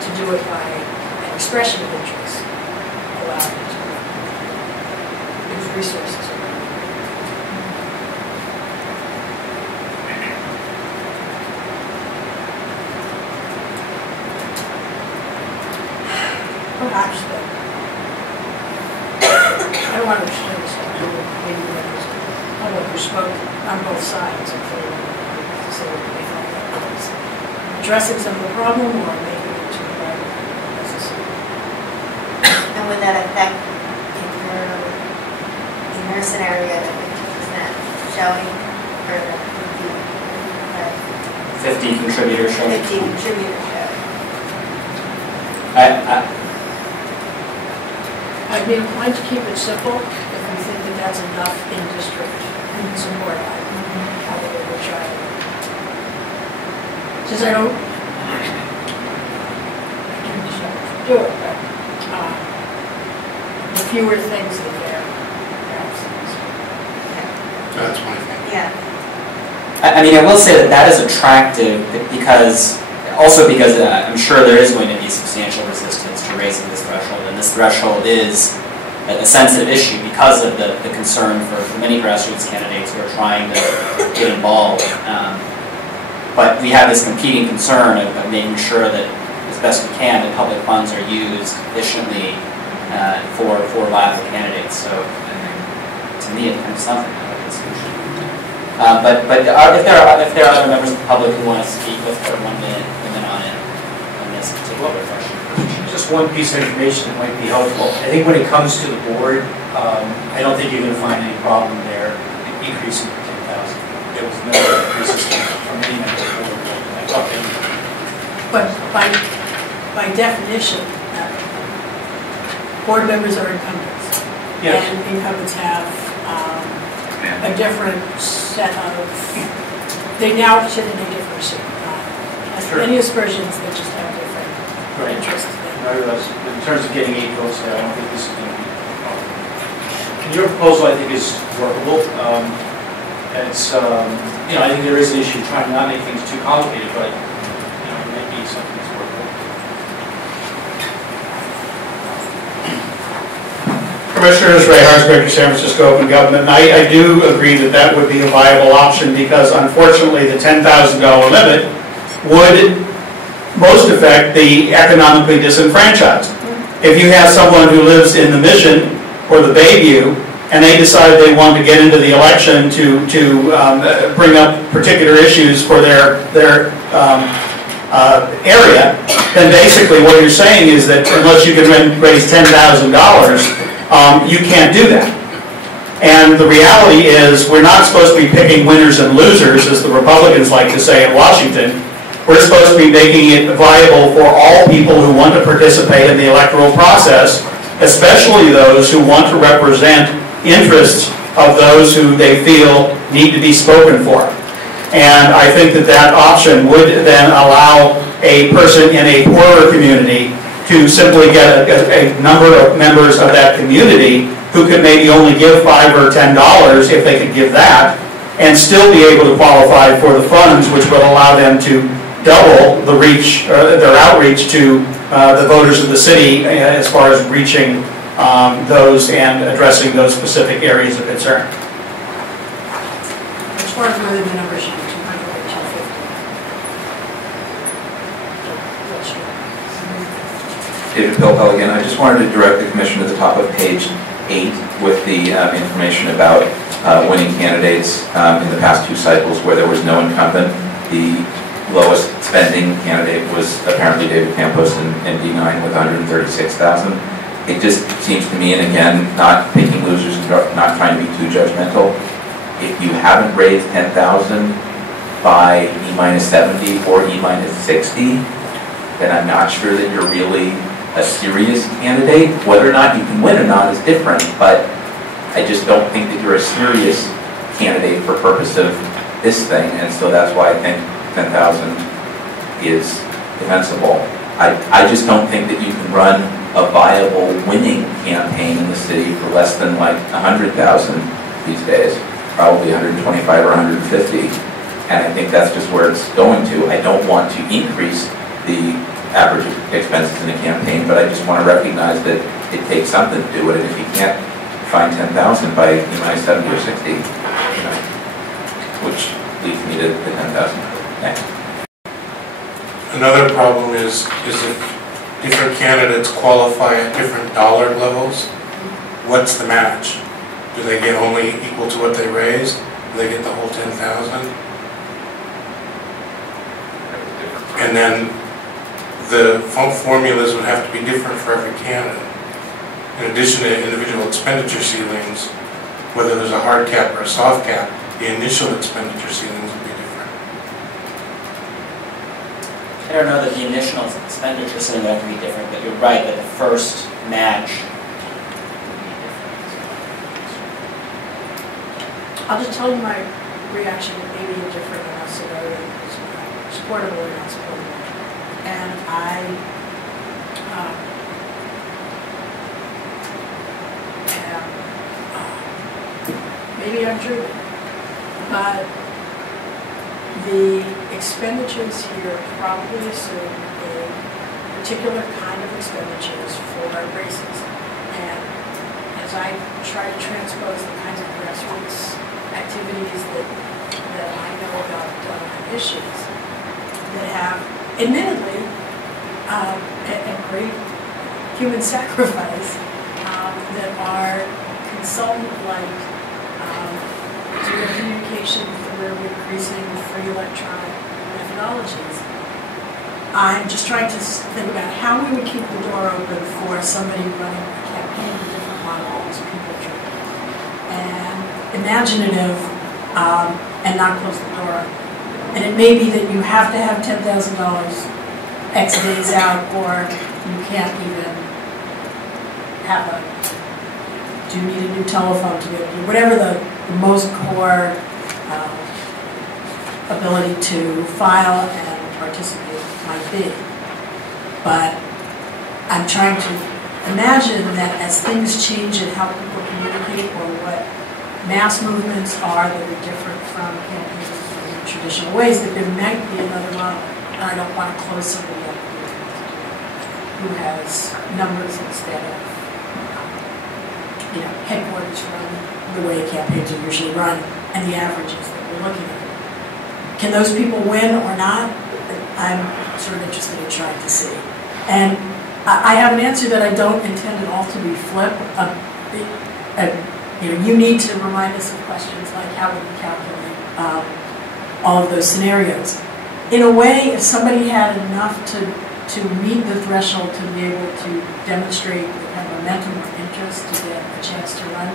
To do it by an expression of interest, allowing it to use resources. Perhaps, but I don't want to share this. Maybe there's people who spoke on both sides of the to say what they thought that was addressing some of the problem or making it too necessary. And would that affect in your scenario the 50% showing or the 50 contributor showing? 50 contributor showing. I'd be inclined to keep it simple if we think that that's enough in district and support. Probably we'll try it. Since I don't do it, but the fewer things that there, perhaps. That's my thing. Yeah. I mean, I will say that that is attractive because, also because I'm sure there is going to be substantial resistance to raising this threshold, and this threshold is a sensitive issue because of the concern for many grassroots candidates who are trying to get involved. But we have this competing concern of making sure that, as best we can, that public funds are used efficiently for viable candidates. So, to me, it kind of sounds like a solution. But if there are other members of the public who want to speak, let's put 1 minute on it on this particular question. Just one piece of information that might be helpful. I think when it comes to the board, I don't think you're going to find any problem there increasing to 10,000. There was no resistance from any member of the board. I thought But by definition, board members are incumbents. Yes. And incumbents have a different set of, they now sit in a different seat. Sure. Any aspersions, they just have different interests. In terms of getting 8 votes there, I don't think this is going to be a problem. And your proposal, I think, is workable. It's, I think there is an issue trying not to make things too complicated, but, it may be something that's workable. Commissioners, Ray Harsberger, San Francisco Open Government, and I do agree that that would be a viable option because unfortunately the $10,000 limit would most affect the economically disenfranchised. If you have someone who lives in the Mission or the Bayview and they decide they want to get into the election to bring up particular issues for their area, then basically what you're saying is that unless you can raise $10,000, you can't do that. And the reality is we're not supposed to be picking winners and losers, as the Republicans like to say in Washington. We're supposed to be making it viable for all people who want to participate in the electoral process, especially those who want to represent interests of those who they feel need to be spoken for. And I think that that option would then allow a person in a poorer community to simply get a number of members of that community who could maybe only give $5 or $10 if they could give that, and still be able to qualify for the funds, which will allow them to double the reach, their outreach to the voters of the city as far as reaching those and addressing those specific areas of concern. As far as whether the number should be 200 or 250. David Pilpel again. I just wanted to direct the Commission to the top of page 8 with the information about winning candidates in the past 2 cycles where there was no incumbent. The lowest spending candidate was apparently David Campos in D9 with $136,000. It just seems to me, and again, not picking losers and not trying to be too judgmental, if you haven't raised $10,000 by E-70 or E-60, then I'm not sure that you're really a serious candidate. Whether or not you can win or not is different, but I just don't think that you're a serious candidate for purpose of this thing, and so that's why I think 10,000 is defensible. I just don't think that you can run a viable winning campaign in the city for less than like 100,000 these days, probably 125 or 150, and I think that's just where it's going to. I don't want to increase the average expenses in a campaign, but I just want to recognize that it takes something to do it, and if you can't find 10,000 by E-70 or 60, which leads me to the 10,000. Thanks. Another problem is if different candidates qualify at different dollar levels, what's the match? Do they get only equal to what they raised? Do they get the whole 10,000? And then the formulas would have to be different for every candidate. In addition to individual expenditure ceilings, whether there's a hard cap or a soft cap, the initial expenditure ceilings would be different. I don't know that the initial expenditure ceiling would have to be different, but you're right that the first match I'll just tell you my reaction, maybe different than us, so whether it's supportable or not supportable. And I maybe I'm dreaming, but the expenditures here probably assume a particular kind of expenditures for races. And as I try to transpose the kinds of grassroots activities that I know about issues that have, admittedly, a great human sacrifice, that are consultant-like, to their communication through increasing free electronic methodologies. I'm just trying to think about how we would keep the door open for somebody running a campaign with different models, people and imaginative, and not close the door. And it may be that you have to have $10,000 X days out, or you can't even have do you need a new telephone to be able to do whatever the most core ability to file and participate might be. But I'm trying to imagine that as things change in how people communicate, or what mass movements are that are different from campaigns in traditional ways, that there might be another model. And I don't want to close somebody up who has numbers instead of headquarters run the way campaigns are usually run, and the averages that we're looking at. Can those people win or not? I'm sort of interested in trying to see. And I have an answer that I don't intend at all to be flip. You need to remind us of questions like how would we calculate all of those scenarios. In a way, if somebody had enough to meet the threshold to be able to demonstrate the kind of momentum or interest to get a chance to run,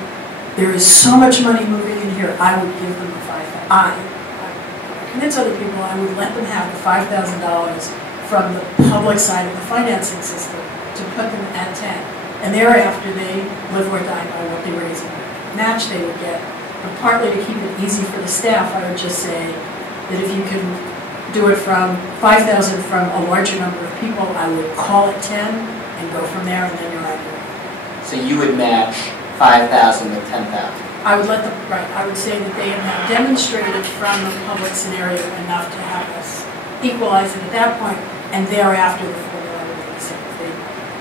there is so much money moving in here, I would give them the $5,000. I convince other people I would let them have the $5,000 from the public side of the financing system to put them at 10. And thereafter, they live or die by what they raise in match they would get. But partly to keep it easy for the staff, I would just say that if you can do it from 5,000 from a larger number of people, I would call it 10 and go from there, and then you're on your way. So you would match 5,000 with 10,000? I would let them, right, I would say that they have now demonstrated from the public scenario enough to have us equalize it at that point, and thereafter the formula would be the same. If they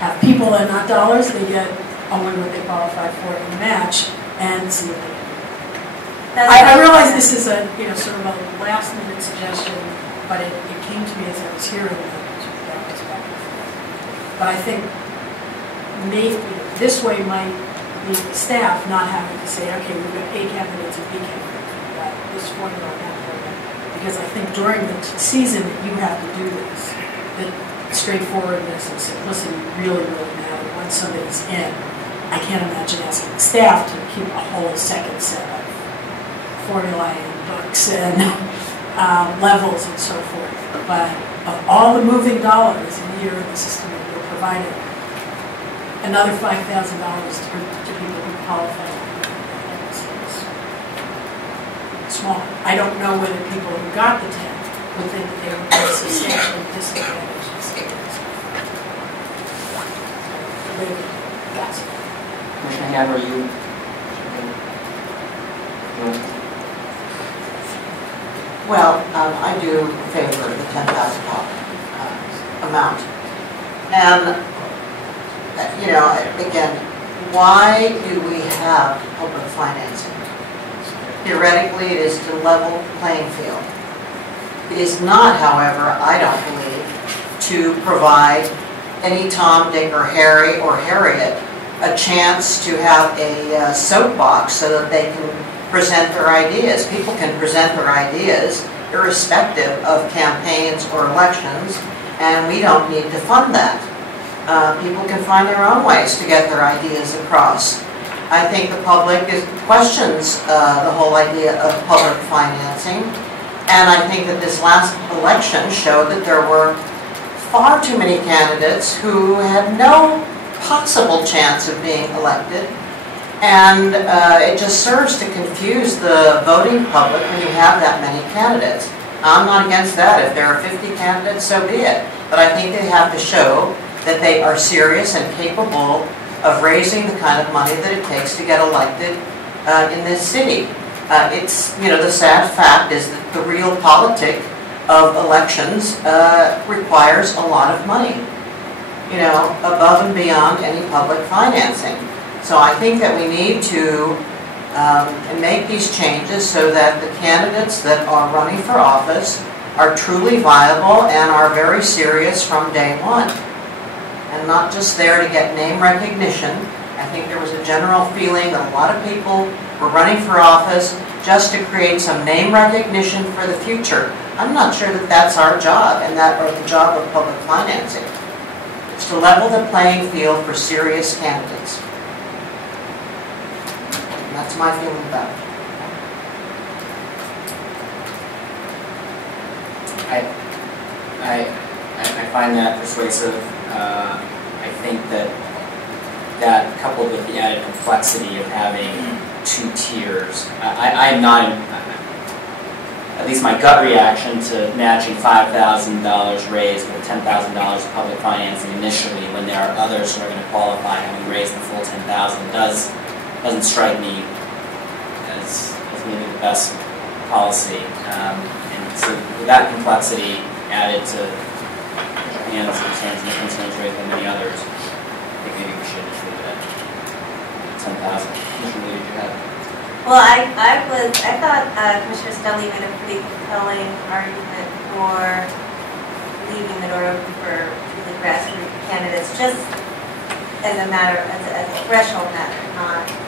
have people and not dollars, they get only what they qualify for in the match, and see what they do. I realize this is a sort of a last minute suggestion, but it came to me as I was hearing that perspective. But I think maybe this way might be the staff not having to say, okay, we've got A candidates and B candidates, we've got this formula and that formula. Because I think during the season that you have to do this, that straightforwardness and simplicity really, really matter once somebody's in. I can't imagine asking staff to keep a whole second set of formulae and books and levels and so forth. But of all the moving dollars in here in the system that we're providing, another $5,000 to people who qualify is small. I don't know whether people who got the 10 would think that they were being substantially disadvantaged. Commissioner Hammer, you? Well, I do favor the $10,000 amount. And, again, why do we have public financing? Theoretically, it is to level the playing field. It is not, however, I don't believe, to provide any Tom, Dick, or Harry, or Harriet a chance to have a soapbox so that they can present their ideas. People can present their ideas irrespective of campaigns or elections, and we don't need to fund that. People can find their own ways to get their ideas across. I think the public questions the whole idea of public financing, and I think that this last election showed that there were far too many candidates who had no possible chance of being elected, And it just serves to confuse the voting public when you have that many candidates. I'm not against that. If there are 50 candidates, so be it. But I think they have to show that they are serious and capable of raising the kind of money that it takes to get elected in this city. It's, you know, the sad fact is that the real politic of elections requires a lot of money, you know, above and beyond any public financing. So I think that we need to make these changes so that the candidates that are running for office are truly viable and are very serious from day one, and not just there to get name recognition. I think there was a general feeling that a lot of people were running for office just to create some name recognition for the future. I'm not sure that that's our job, and that or the job of public financing. It's to level the playing field for serious candidates. And that's my feeling about it. I find that persuasive. I think that coupled with the added complexity of having two tiers, I'm not, at least my gut reaction to matching $5,000 raised with $10,000 of public financing initially when there are others who are going to qualify having raised the full $10,000 doesn't strike me as maybe the best policy. And so with that complexity added to Anna's concerns and the concerns raised by many others, I think maybe we should just leave it at 10,000. Commissioner Lee, did you have? Well, I thought Commissioner Stelly made a pretty compelling argument for leaving the door open for the grassroots candidates, just as a matter, as a threshold matter,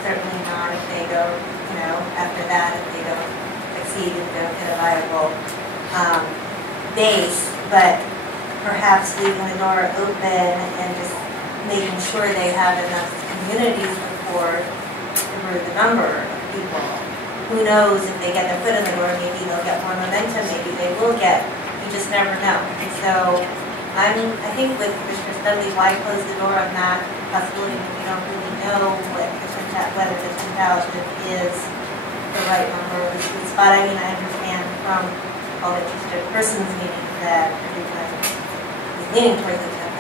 certainly not if they go, you know, after that, if they don't succeed and don't get a viable base, but perhaps leaving the door open and just making sure they have enough community support for the number of people. Who knows, if they get their foot in the door, maybe they'll get more momentum, maybe they will get, you just never know. And so I think with Commissioner Studley, why close the door on that possibility when we don't really know whether the 10,000 is the right number or the sweet spot. I mean, I understand from all the interested persons meeting that everyone is leaning towards the 10,000,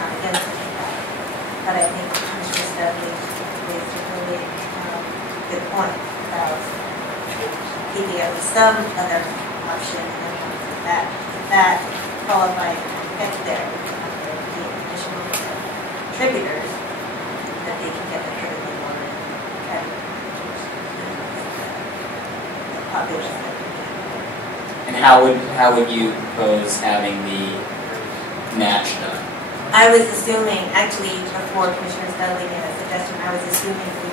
not against the 10,000. But I think Commissioner Studley raised a really good point about keeping at least some other option, and that qualified get there with the additional contributors, that they can get the critical order and the population. And how would you propose having the match done? I was assuming, actually, before Commissioner Studley made a suggestion, I was assuming that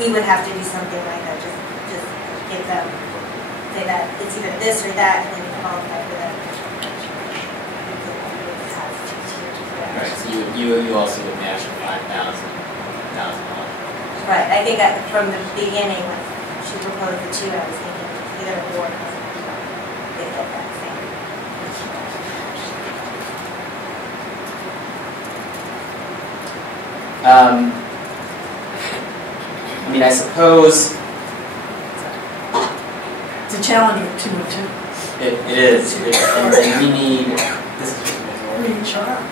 we would have to do something like that, just give them, say that it's either this or that, and then you qualify for that. Right, so you also would match the $5,000. Right, I think that from the beginning, when she proposed the two, I was thinking either or. They felt that same. I mean, I suppose It's a challenge with 2 and 2. it is. And we need, this is just We need charge.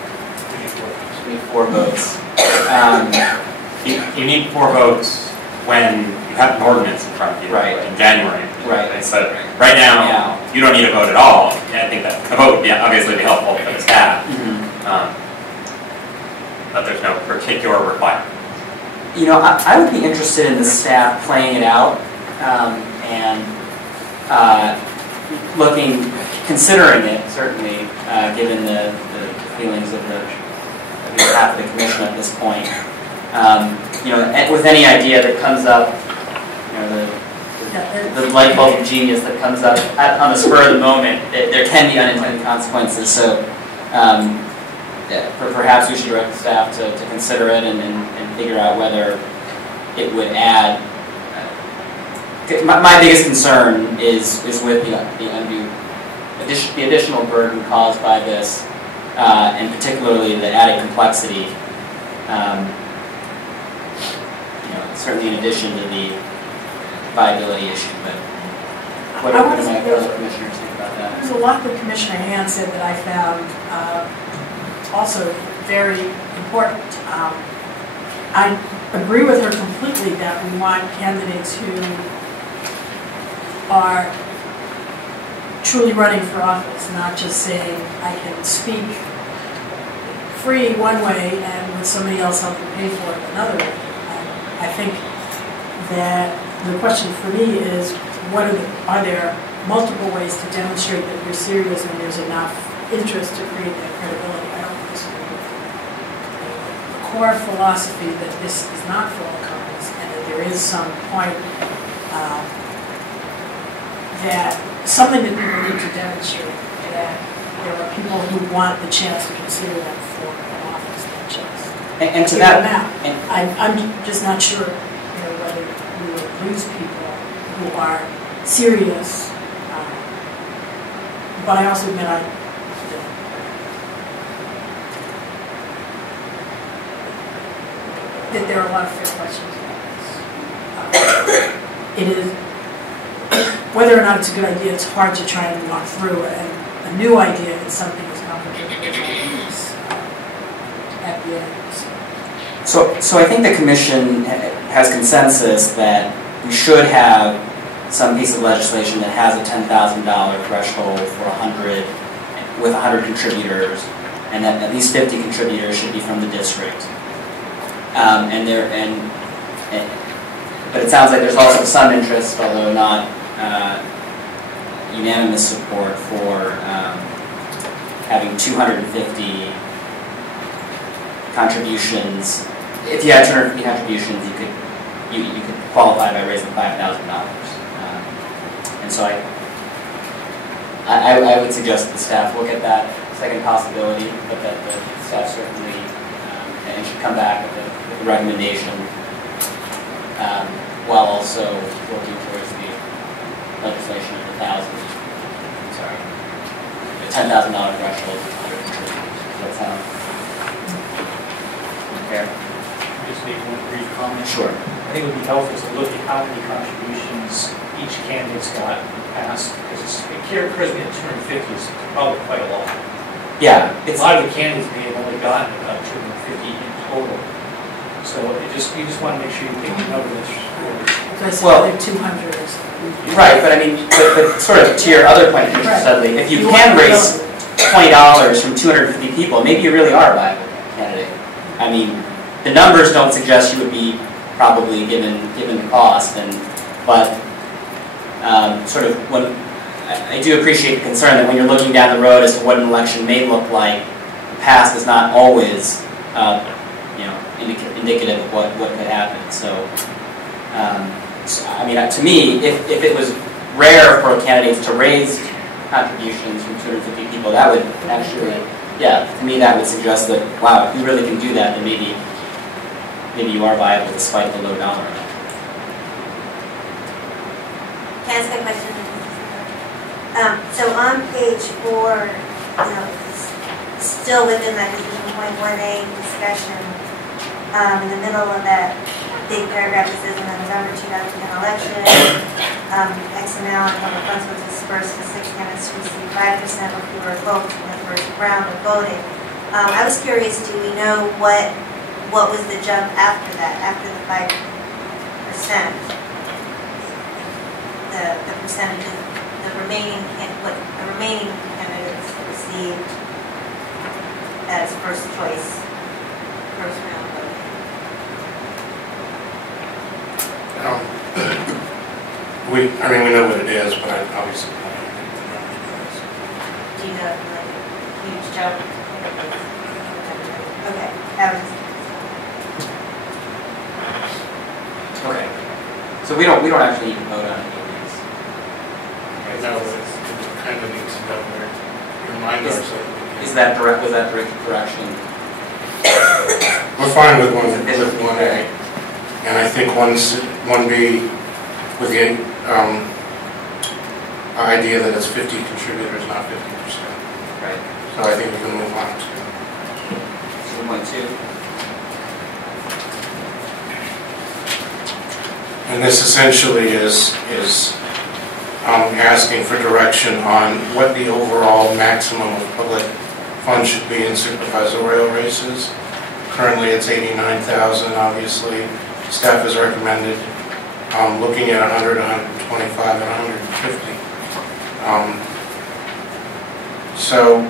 we need 4 votes. You need 4 votes when you have an ordinance in front of you, Right. like in January. Right. So right now, you don't need a vote at all. I think that a vote would obviously be helpful for the staff, but there's no particular requirement. You know, I would be interested in the staff playing it out and considering it, certainly, given the feelings of half of the commission at this point. You know, with any idea that comes up, you know, the light bulb of genius that comes up on the spur of the moment, there can be unintended consequences. So perhaps we should direct the staff to consider it and figure out whether it would add. My biggest concern is with the additional burden caused by this, and particularly the added complexity. You know, certainly in addition to the viability issue, but what I do want to my say fellow commissioners think about that? There's a lot that Commissioner Hand said that I found also very important. I agree with her completely that we want candidates who are truly running for office, not just saying I can speak free one way and with somebody else helping pay for it another way. I think that the question for me is, are there multiple ways to demonstrate that you're serious and there's enough interest to create that credibility? I don't disagree with the core philosophy that this is not for all comers and that there is some point that something that people need to demonstrate, that there are people who want the chance to consider them for an office, not just. And to that, I'm just not sure, whether we will lose people who are serious, but I also admit that there are a lot of fair questions about this. It is, whether or not it's a good idea, it's hard to try and walk through it. And a new idea is something as complicated as this at the end. So I think the commission has consensus that we should have some piece of legislation that has a $10,000 threshold for 100, with 100 contributors, and that at least 50 contributors should be from the district. But it sounds like there's also some interest, although not unanimous support, for having 250 contributions. If you had 250 contributions, you could qualify by raising $5,000. And so I would suggest that the staff look at that second possibility, but that the staff certainly and should come back with a recommendation, while also working towards the legislation of the $10,000 threshold for 100 contributors. Does that sound fair? Just make one brief comment. Sure. I think it would be helpful to look at how many contributions each candidate's got in the past, because it occurs to me that 250 is probably quite a lot. Yeah. A lot of the candidates may have only gotten about 250 in total. So you just want to make sure you pick the number that's well, like 200 or something. Right, but I mean, but sort of to your other point, Mr. Studley, if you can raise $20 from 250 people, maybe you really are a viable candidate. I mean, the numbers don't suggest you would be probably given the cost, but sort of when I do appreciate the concern that when you're looking down the road as to what an election may look like, the past is not always indicative of what could happen. So I mean, to me, if it was rare for candidates to raise contributions from 250 people, that would actually, to me that would suggest that, wow, if you really can do that, then maybe you are viable despite the low dollar amount. Can I ask a question? So on page 4, still within that Division Point 1A discussion, in the middle of that big paragraph that says in the November 2010 election, X amount of public funds was dispersed to 6 candidates who received 5% or fewer votes in the first round of voting. I was curious, do we know what was the jump after that, after the 5%? The percentages, the remaining candidates received as first choice, first round voting. We know what it is, but I obviously don't know the numbers. Do you know, like, huge jump? Okay, that was. Okay. So we don't actually need to vote on any of these. Right now, it kind of needs to know where your mind is. Was that direct direction? We're fine with 1A, and I think 1B with the idea that it's 50 contributors, not 50%. Right. So I think we can move on to 2.2. And this essentially is asking for direction on what the overall maximum of public funds should be in supervisorial races. Currently it's 89,000, obviously. Staff has recommended looking at 100, 125, and 150. So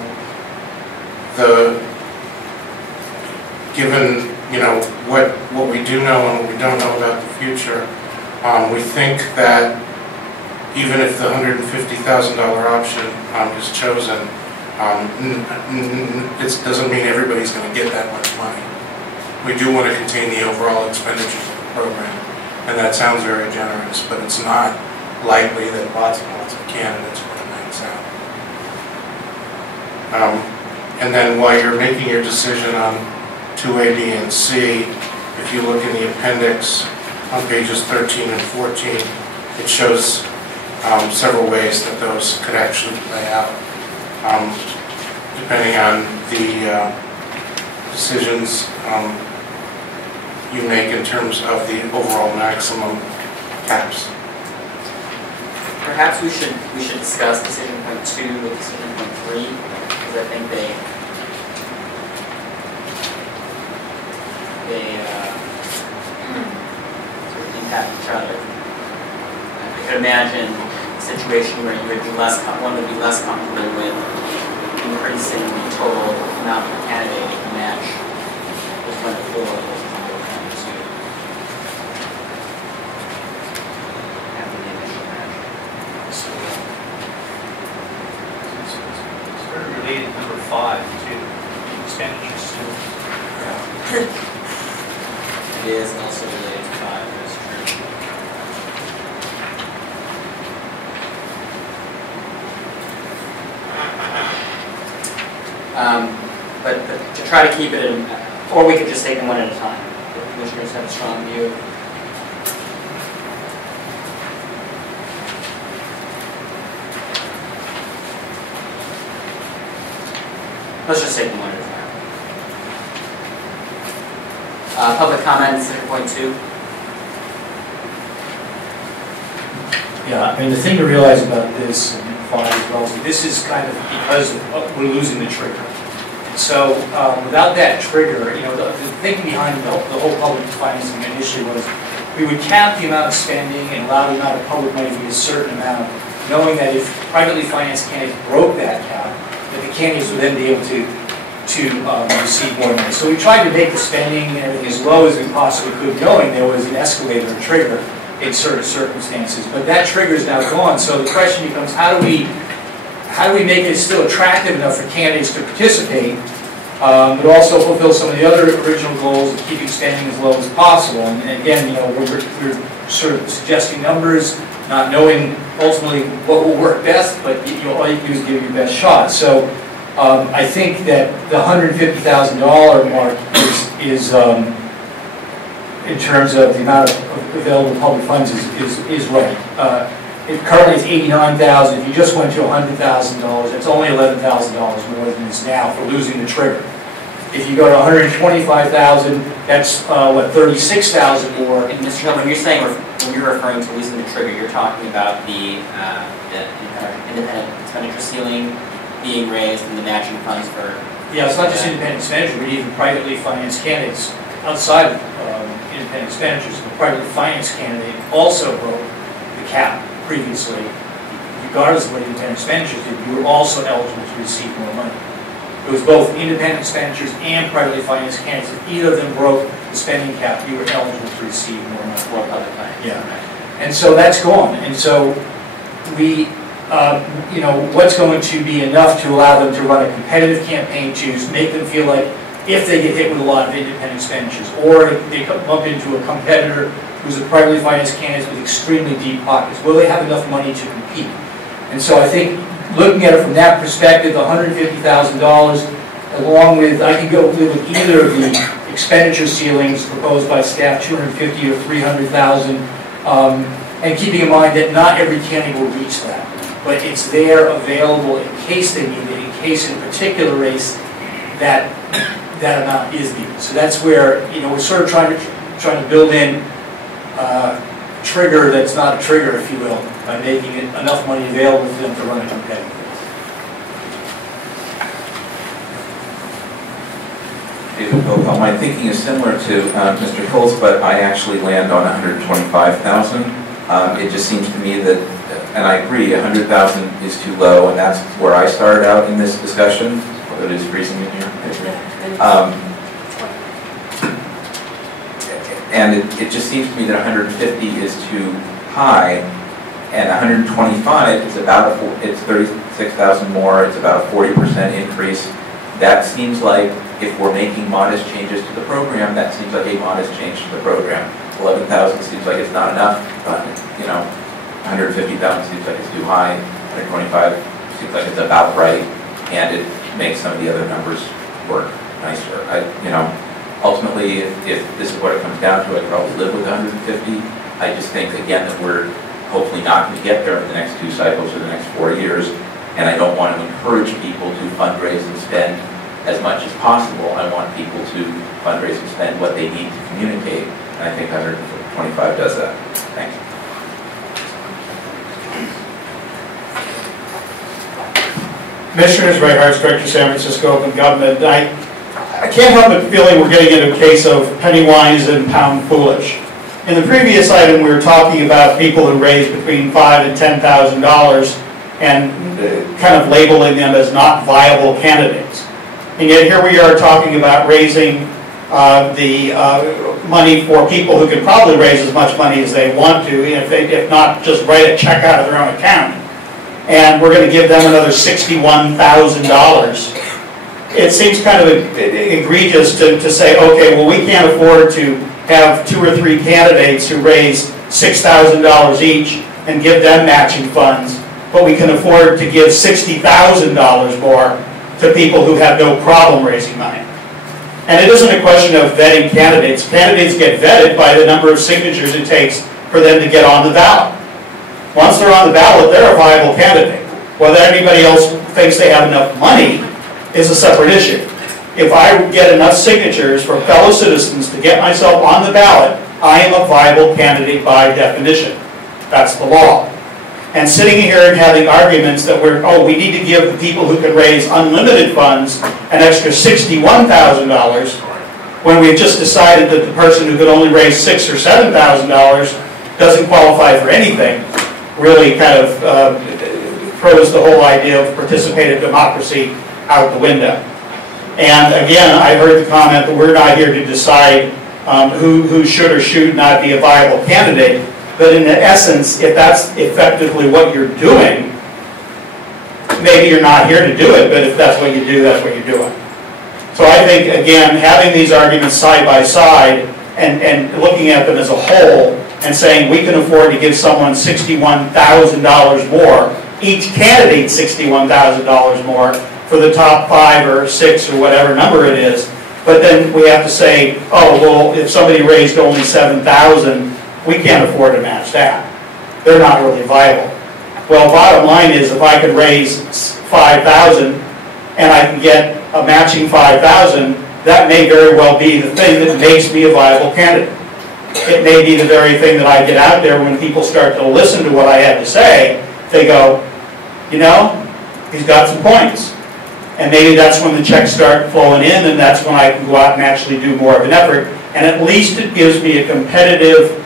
given what we do know and what we don't know about the future, we think that even if the $150,000 option is chosen, it doesn't mean everybody's going to get that much money. We do want to contain the overall expenditures of the program, and that sounds very generous, but it's not likely that lots and lots of candidates are going to max out. And then while you're making your decision on 2A, B, and C, if you look in the appendix on pages 13 and 14, it shows several ways that those could actually play out, depending on the decisions you make in terms of the overall maximum caps. Perhaps we should discuss decision point 2 with decision point 3, because I think they sort of impact each other. I could imagine a situation where you would be one would be less comfortable with increasing the total amount of candidate you can match with one of the floor levels and one of two. After the initial match. So, it's very related to number 5 too. Expenditures too. It is also related to 5, that's true. But to try to keep it in, or we could just take them one at a time. The commissioners have a strong view. Let's just take them one at a time. Public comments, at point 2. Yeah, I mean, the thing to realize about this, and 5 as well, is this is kind of because we're losing the trigger. So without that trigger, the thinking behind the whole public financing initiative was we would cap the amount of spending and allow the amount of public money to be a certain amount, knowing that if privately financed candidates broke that cap, that the candidates would then be able to receive more money. So we tried to make the spending and everything as low as we possibly could, knowing there was an escalator or trigger in certain circumstances. But that trigger is now gone. So the question becomes, how do we make it still attractive enough for candidates to participate, but also fulfill some of the other original goals of keeping spending as low as possible? And again, we're sort of suggesting numbers, not knowing ultimately what will work best, but all you can do is give it your best shot. So I think that the $150,000 mark is in terms of the amount of available public funds is right. Currently it's $89,000. If you just went to $100,000, it's only $11,000 more than it's now for losing the trigger. If you go to $125,000, that's what, $36,000 more. And Mr. Hill, when you're referring to losing the trigger, you're talking about the independent expenditure ceiling being raised and the matching funds for. Yeah, it's not just independent expenditure, but even privately financed candidates outside of independent expenditures. The privately financed candidate also broke the cap previously, regardless of what independent expenditures did. You were also eligible to receive more money. It was both independent expenditures and privately financed candidates. If either of them broke the spending cap, you were eligible to receive more money. More public finance. Yeah. And so that's gone. And so we, what's going to be enough to allow them to run a competitive campaign to make them feel like if they get hit with a lot of independent expenditures, or if they bump into a competitor who's a privately financed candidate with extremely deep pockets, will they have enough money to compete? And so I think looking at it from that perspective, the $150,000, along with, I can go with either of the expenditure ceilings proposed by staff, $250,000 or $300,000, and keeping in mind that not every candidate will reach that, but it's there available in case they need it, in case in a particular race that amount is needed. So that's where we're sort of trying to build in trigger that's not a trigger, if you will, by making it enough money available for them to run a campaign. David Bopel, my thinking is similar to Mr. Hills, but I actually land on 125,000. It just seems to me that, and I agree, 100,000 is too low, and that's where I started out in this discussion. Although it is freezing in here. And it just seems to me that 150 is too high, and 125 is about it's 36,000 more. It's about a 40% increase. That seems like, if we're making modest changes to the program, that seems like a modest change to the program. 11,000 seems like it's not enough, but 150,000 seems like it's too high. 125 seems like it's about right, and it makes some of the other numbers work nicer. Ultimately, if this is what it comes down to, I'd probably live with 150. I just think, again, that we're hopefully not going to get there in the next 2 cycles or the next 4 years, and I don't want to encourage people to fundraise and spend as much as possible. I want people to fundraise and spend what they need to communicate, and I think 125 does that. Thanks. Commissioners, Ray Hartz, Director, San Francisco Open Government. I can't help but feeling we're getting into a case of penny wise and pound foolish. In the previous item, we were talking about people who raise between $5,000 and $10,000 and kind of labeling them as not viable candidates. And yet here we are talking about raising the money for people who could probably raise as much money as they want to, if not just write a check out of their own account. And we're going to give them another $61,000. It seems kind of egregious to say, okay, well, we can't afford to have 2 or 3 candidates who raise $6,000 each and give them matching funds, but we can afford to give $60,000 more to people who have no problem raising money. And it isn't a question of vetting candidates. Candidates get vetted by the number of signatures it takes for them to get on the ballot. Once they're on the ballot, they're a viable candidate. Whether anybody else thinks they have enough money is a separate issue. If I get enough signatures from fellow citizens to get myself on the ballot, I am a viable candidate by definition. That's the law. And sitting here and having arguments that we need to give the people who can raise unlimited funds an extra $61,000 when we've just decided that the person who could only raise $6,000 or $7,000 doesn't qualify for anything, really kind of throws the whole idea of participative democracy out the window. And again, I heard the comment that we're not here to decide who should or should not be a viable candidate. But in essence, if that's effectively what you're doing, maybe you're not here to do it, but if that's what you do, that's what you're doing. So I think, again, having these arguments side by side and looking at them as a whole and saying we can afford to give someone $61,000 more, each candidate $61,000 more for the top 5 or 6 or whatever number it is, but then we have to say, oh, well, if somebody raised only $7,000, we can't afford to match that. They're not really viable. Well, bottom line is, if I could raise $5,000 and I can get a matching $5,000, that may very well be the thing that makes me a viable candidate. It may be the very thing that I get out there when people start to listen to what I had to say. They go, you know, he's got some points. And maybe that's when the checks start flowing in, and that's when I can go out and actually do more of an effort. And at least it gives me a competitive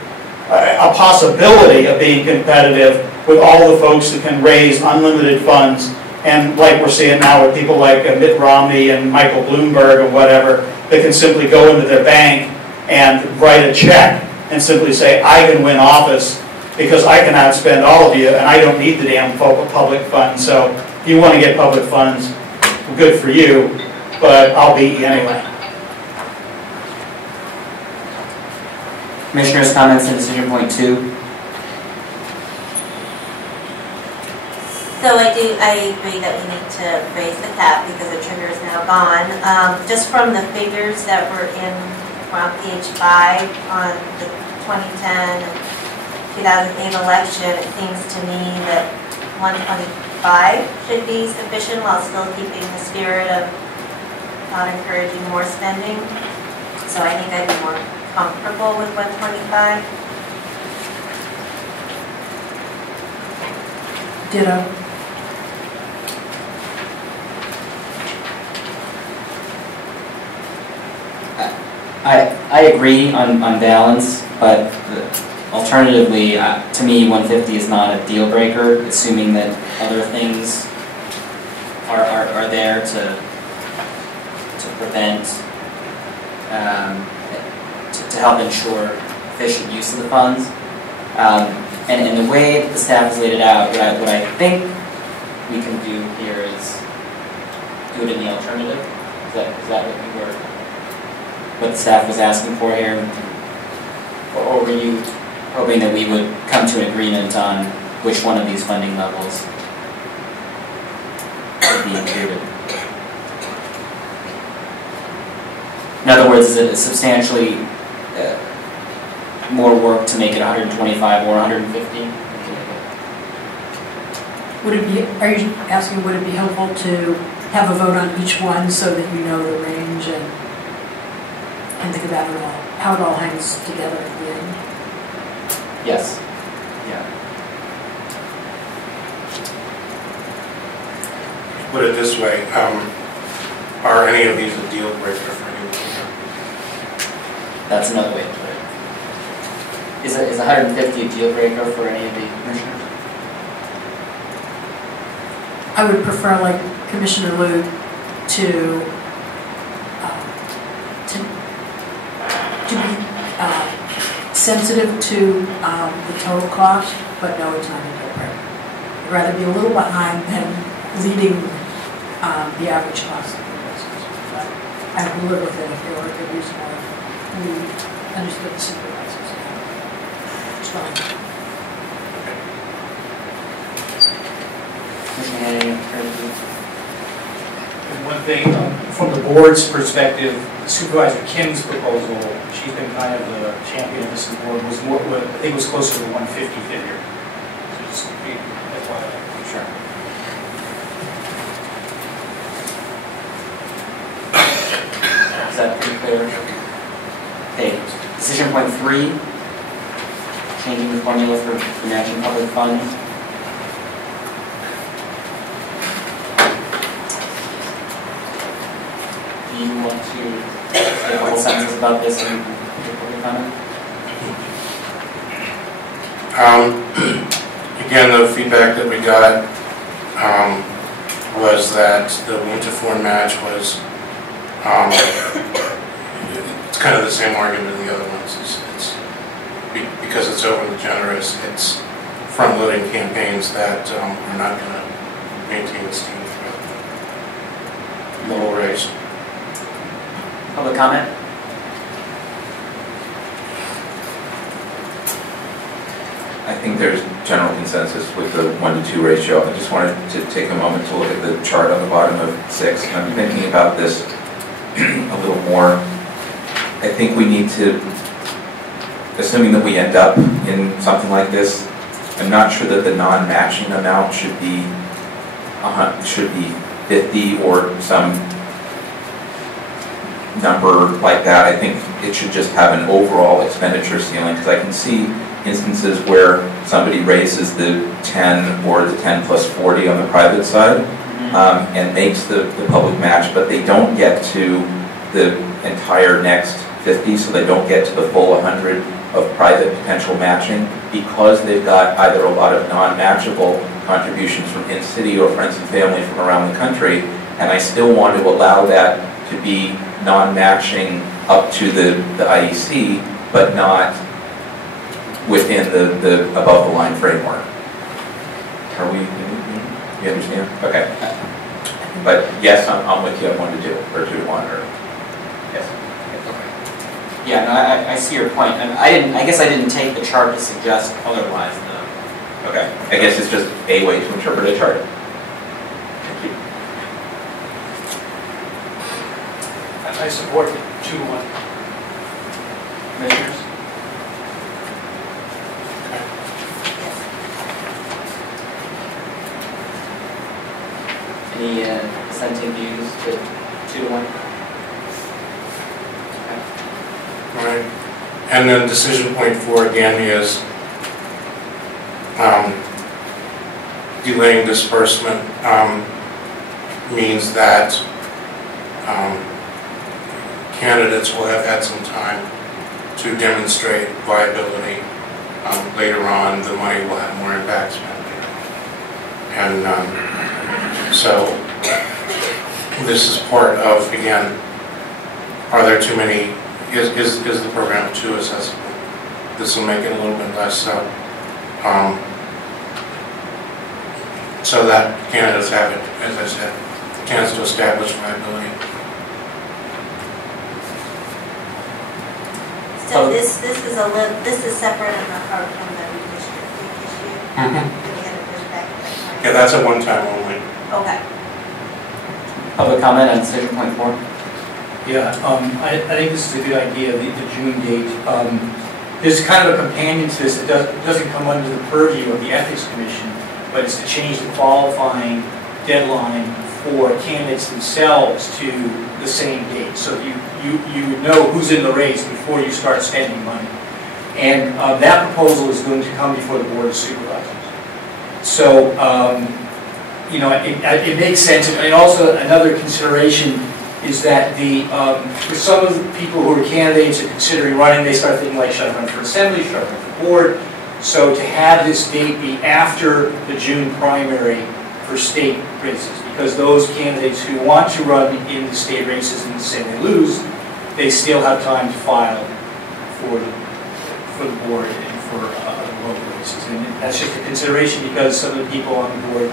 a possibility of being competitive with all the folks that can raise unlimited funds, and like we're seeing now with people like Mitt Romney and Michael Bloomberg and whatever, that can simply go into their bank and write a check and simply say, I can win office because I can outspend all of you and I don't need the damn public funds. So if you want to get public funds, good for you, but I'll beat you anyway. Commissioners' comments on decision point 2. So I agree that we need to raise the cap because the trigger is now gone. Just from the figures that were on page 5 on the 2010 and 2008 election, it seems to me that 125 should be sufficient while still keeping the spirit of not encouraging more spending. So I think I'd be more comfortable with 125. Ditto. I agree on balance, but alternatively, to me, 150 is not a deal breaker, assuming that other things are there to prevent, to help ensure efficient use of the funds. And the way the staff has laid it out, what I think we can do here is do it in the alternative. Is that what the staff was asking for here? Or were you hoping that we would come to an agreement on which one of these funding levels would be included? In other words, is it substantially more work to make it 125 or 150? Are you asking, would it be helpful to have a vote on each one so that you know the range and think about it all, how it all hangs together at the end? Yes. Yeah. Put it this way, are any of these a deal breaker for anyone? That's another way to put it. Is 150 a deal breaker for any of the commissioners? I would prefer, like Commissioner Liu, to be sensitive to the total cost, but no, it's not a deal breaker. I'd rather be a little behind than leading the average cost of the business. But I would live with it if they were a good reason why we understood the supervisors. It's fine. And one thing, from the board's perspective, Supervisor Kim's proposal, she's been kind of the champion of this board, was more, I think it was closer to the 150 figure. So just that's why I'm sure. Is that pretty clear? Okay, decision point 3, changing the formula for matching public funds. Do you want to say a couple sentences about this and your public comment? Again, the feedback that we got was that the 1-to-4 match was it's kind of the same argument as the other ones. Because it's overly generous, it's front-loading campaigns that are not going to maintain the steam throughout the whole race. Public comment? I think there's general consensus with the 1-to-2 ratio. I just wanted to take a moment to look at the chart on the bottom of 6. And I'm thinking about this a little more. I think we need to, assuming that we end up in something like this, I'm not sure that the non-matching amount should be 50 or some number like that. I think it should just have an overall expenditure ceiling, because I can see instances where somebody raises the 10 or the 10 plus 40 on the private side and makes the public match, but they don't get to the entire next 50, so they don't get to the full 100 of private potential matching, because they've got either a lot of non-matchable contributions from in-city or friends and family from around the country, and I still want to allow that to be non-matching up to the IEC, but not within the above-the-line framework. Are we, you understand? Okay. But yes, I'm with you on 1-to-2, or 2-to-1, or yes. Yeah, no, I see your point. And I guess I didn't take the chart to suggest otherwise, though. Okay. I guess it's just a way to interpret a chart. Thank you. I support the 2-to-1. Commissioners? Any dissenting views to 2-to-1? All right. And then decision point 4 again is, do delaying disbursement means that candidates will have had some time to demonstrate viability. Later on, the money will have more impact spending. And so this is part of, again, are there too many, is the program too accessible? This will make it a little bit less so. So that candidates have it, as I said, a chance to establish viability. So this is separate from the redistricting issue. We had to push back to that. Yeah, that's a one-time only. Okay. Public comment on decision point 4? Yeah, I think this is a good idea, the June date. There's kind of a companion to this that doesn't come under the purview of the Ethics Commission, but it's to change the qualifying deadline for candidates themselves to the same date. So you know who's in the race before you start spending money. And that proposal is going to come before the Board of Supervisors. So, you know, it makes sense. And also another consideration is that for some of the people who are candidates or considering running, they start thinking like, should I run for assembly, should I run for board? So to have this date be after the June primary for state races, because those candidates who want to run in the state races and say they lose, they still have time to file for the board and for local races. And that's just a consideration because some of the people on the board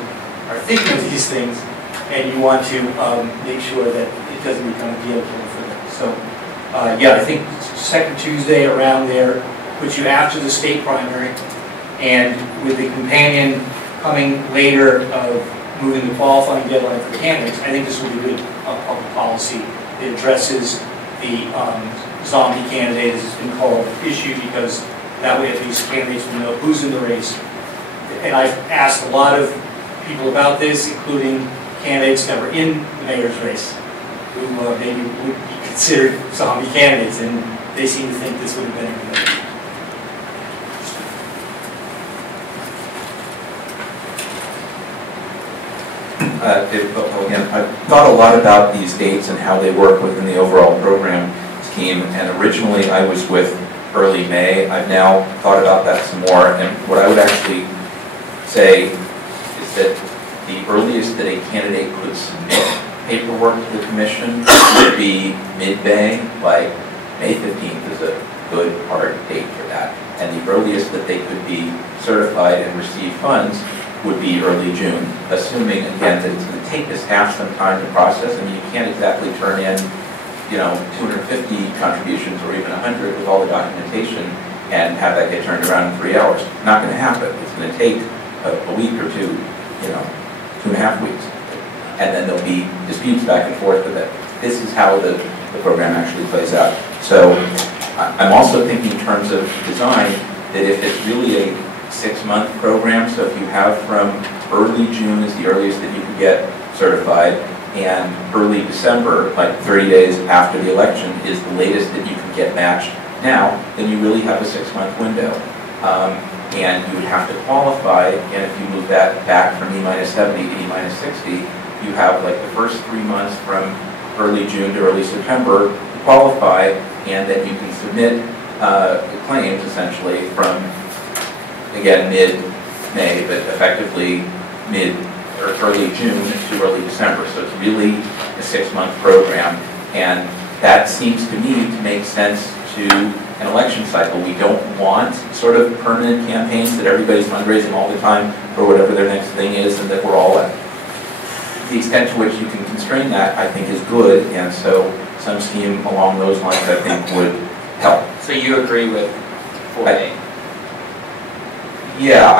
are thinking of these things, and you want to make sure that it doesn't become a deal killer for them. So, yeah, I think second Tuesday around there puts you after the state primary, and with the companion coming later of moving the qualifying deadline for candidates, I think this will be good public policy. It addresses the zombie candidate, as it's been called, issue, because that way at least candidates will know who's in the race. And I've asked a lot of people about this, including candidates that were in the mayor's race, who maybe would be considered zombie candidates, and they seem to think this would have been a good idea. Again, I've thought a lot about these dates and how they work within the overall program scheme, and originally I was with early May. I've now thought about that some more, and what I would actually say is that the earliest that a candidate could submit paperwork to the commission would be mid-May, like May 15th is a good hard date for that, and the earliest that they could be certified and receive funds would be early June, assuming, again, that it's going to take this half some time to process. I mean, you can't exactly turn in, 250 contributions or even 100 with all the documentation and have that get turned around in 3 hours. Not going to happen. It's going to take a week or two, 2.5 weeks. And then there'll be disputes back and forth with it. This is how the program actually plays out. So I'm also thinking in terms of design that if it's really a 6-month program, so if you have from early June is the earliest that you could get certified, and early December, like 30 days after the election, is the latest that you can get matched now, then you really have a 6-month window. And you would have to qualify, and if you move that back from E-70 to E-60, you have like the first 3 months from early June to early September to qualify, and then you can submit claims essentially from, again, mid-May, but effectively early June to early December. So it's really a 6-month program, and that seems to me to make sense to an election cycle. We don't want sort of permanent campaigns that everybody's fundraising all the time for whatever their next thing is, and that we're all at. The extent to which you can constrain that, I think, is good, and so some scheme along those lines, I think, would help. So you agree with 4A? Yeah,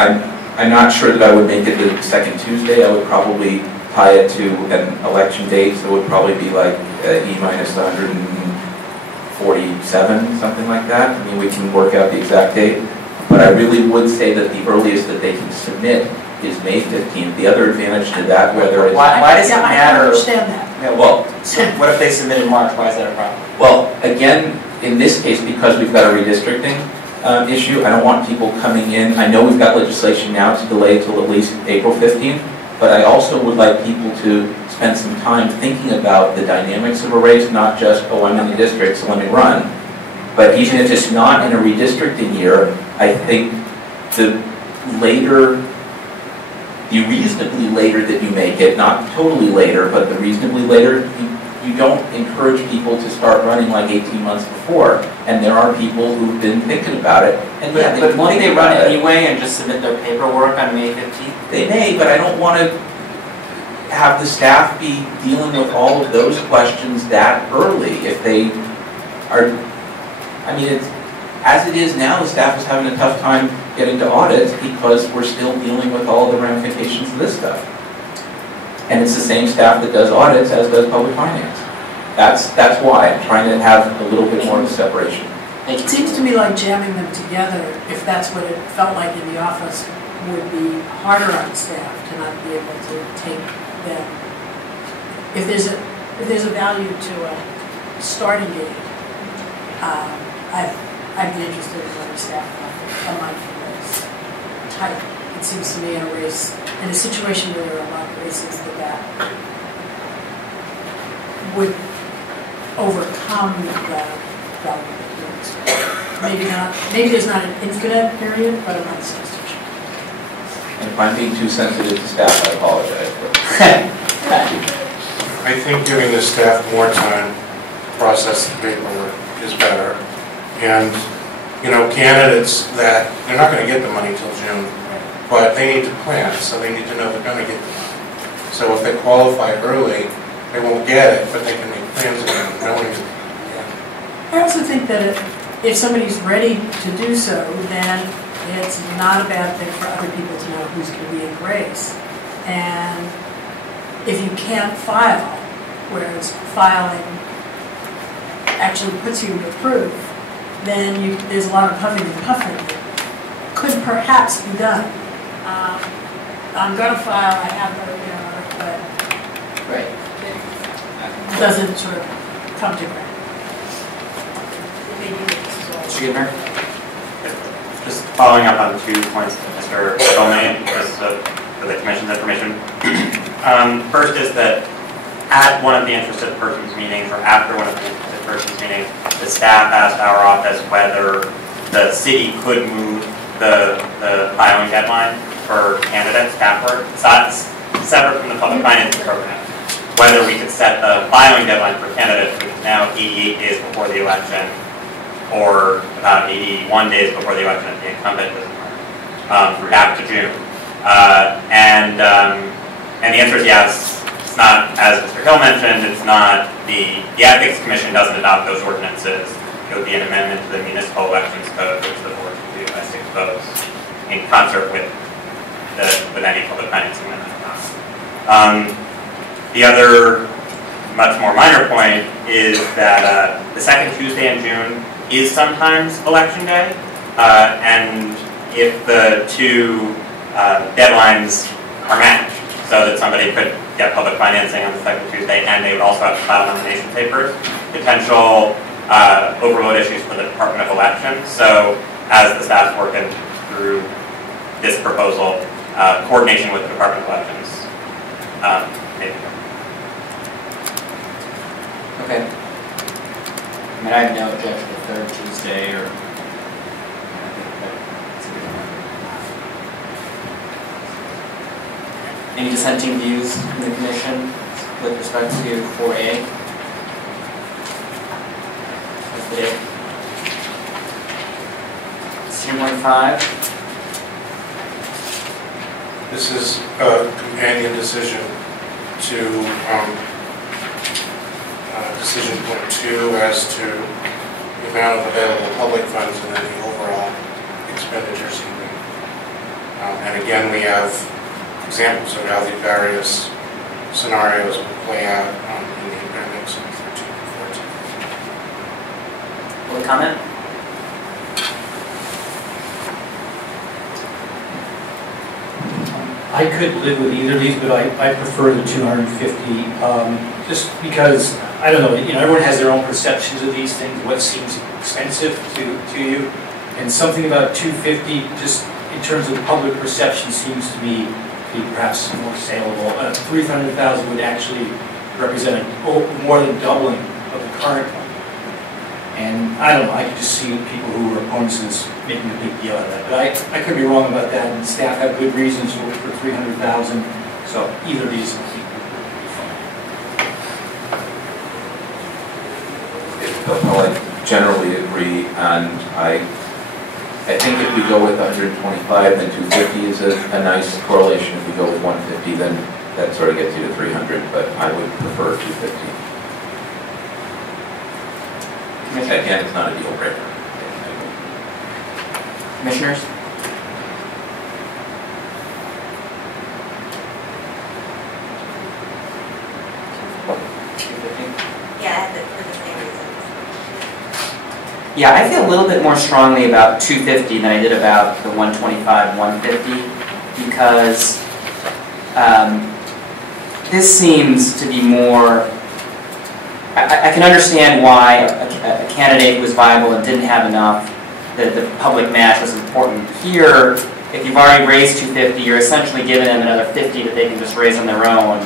I'm not sure that I would make it the second Tuesday. I would probably tie it to an election date, so it would probably be like E-147, something like that. I mean, we can work out the exact date, but I really would say that the earliest that they can submit is May 15th. The other advantage to that, whether it's... Why does it matter? I understand that. Yeah, well, so what if they submit in March? Why is that a problem? Well, again, in this case, because we've got a redistricting, issue. I don't want people coming in. I know we've got legislation now to delay till at least April 15th, but I also would like people to spend some time thinking about the dynamics of a race, not just, oh, I'm in the district, so let me run. But even if it's not in a redistricting year, I think the reasonably later that you make it, not totally later, but the reasonably later, you don't encourage people to start running like 18 months before. And there are people who've been thinking about it. And yeah, but won't they run anyway and just submit their paperwork on May 15th? They may, but I don't want to have the staff be dealing with all of those questions that early. If they are, I mean, it's, as it is now, the staff is having a tough time getting to audits because we're still dealing with all the ramifications of this stuff. And it's the same staff that does audits as does public finance. That's why I'm trying to have a little bit more of a separation. It seems to me like jamming them together, if that's what it felt like in the office, would be harder on staff to not be able to take them. If there's a value to a starting date, I'd be interested in whether staff a month is tight. It seems to me in a race, in a situation where there are a lot of races that would overcome the value that you expect. Maybe not. Maybe there's not an infinite period, but a month's substitution. And if I'm being too sensitive to staff, I apologize. I think giving the staff more time to process the paperwork is better. And, you know, candidates that, they're not going to get the money till June, but they need to plan, so they need to know they're going to get the money. So if they qualify early, they won't get it, but they can make plans around knowing it. I also think that if somebody's ready to do so, then it's not a bad thing for other people to know who's going to be in the race. And if you can't file, whereas filing actually puts you to proof, then there's a lot of puffing and puffing that could perhaps be done. I'm going to file, I have no, but Right. it doesn't sort of come to ground. Mr. Gidmer? Just following up on 2 points that Mr. Bill made, just for the Commission's information. First is that at one of the interested persons meetings, or after one of the interested persons meetings, the staff asked our office whether the city could move the filing deadline for candidates, staff work. So that's separate from the public finance program. Whether we could set the filing deadline for candidates, which is now 88 days before the election, or about 81 days before the election if the incumbent doesn't run, back to June. And the answer is yes. It's not, as Mr. Hill mentioned, it's not the Ethics Commission doesn't adopt those ordinances. It would be an amendment to the Municipal Elections Code, which the board can do by 6 votes in concert with any public finance amendment. The other, much more minor point is that the second Tuesday in June is sometimes election day, and if the 2 deadlines are matched, so that somebody could get public financing on the second Tuesday, and they would also have to file nomination papers, potential overload issues for the Department of Elections. So as the staff's working through this proposal, coordination with the Department of Elections. Maybe. Okay. I mean, I have no objection to the 3rd Tuesday, or I think that's a good one. Any dissenting views in the commission with respect to 4A? That's the date. 2.5. This is a companion decision to decision point 2 as to the amount of available public funds and then the overall expenditure ceiling. And again, we have examples of how the various scenarios will play out in the appendix of 13 and 14. Will comment? I could live with either of these, but I prefer the 250, just because, I don't know, everyone has their own perceptions of these things, what seems expensive to you. And something about 250, just in terms of public perception, seems to be perhaps more saleable. 300,000 would actually represent more than doubling of the current one. And I don't know, I could just see people who were opponents of this making a big deal out of that. But I could be wrong about that, and staff have good reasons for 300,000. So either of these, I think, would be fine. Well, I generally agree, and I think if we go with 125, then 250 is a nice correlation. If we go with 150, then that sort of gets you to 300, but I would prefer 250. Again, it's not a deal breaker. Commissioners? Yeah, for the same reasons. Yeah, I feel a little bit more strongly about 250 than I did about the 125, 150, because this seems to be more. I can understand why a candidate was viable and didn't have enough. The public match was important. Here, if you've already raised 250, you're essentially giving them another 50 that they can just raise on their own,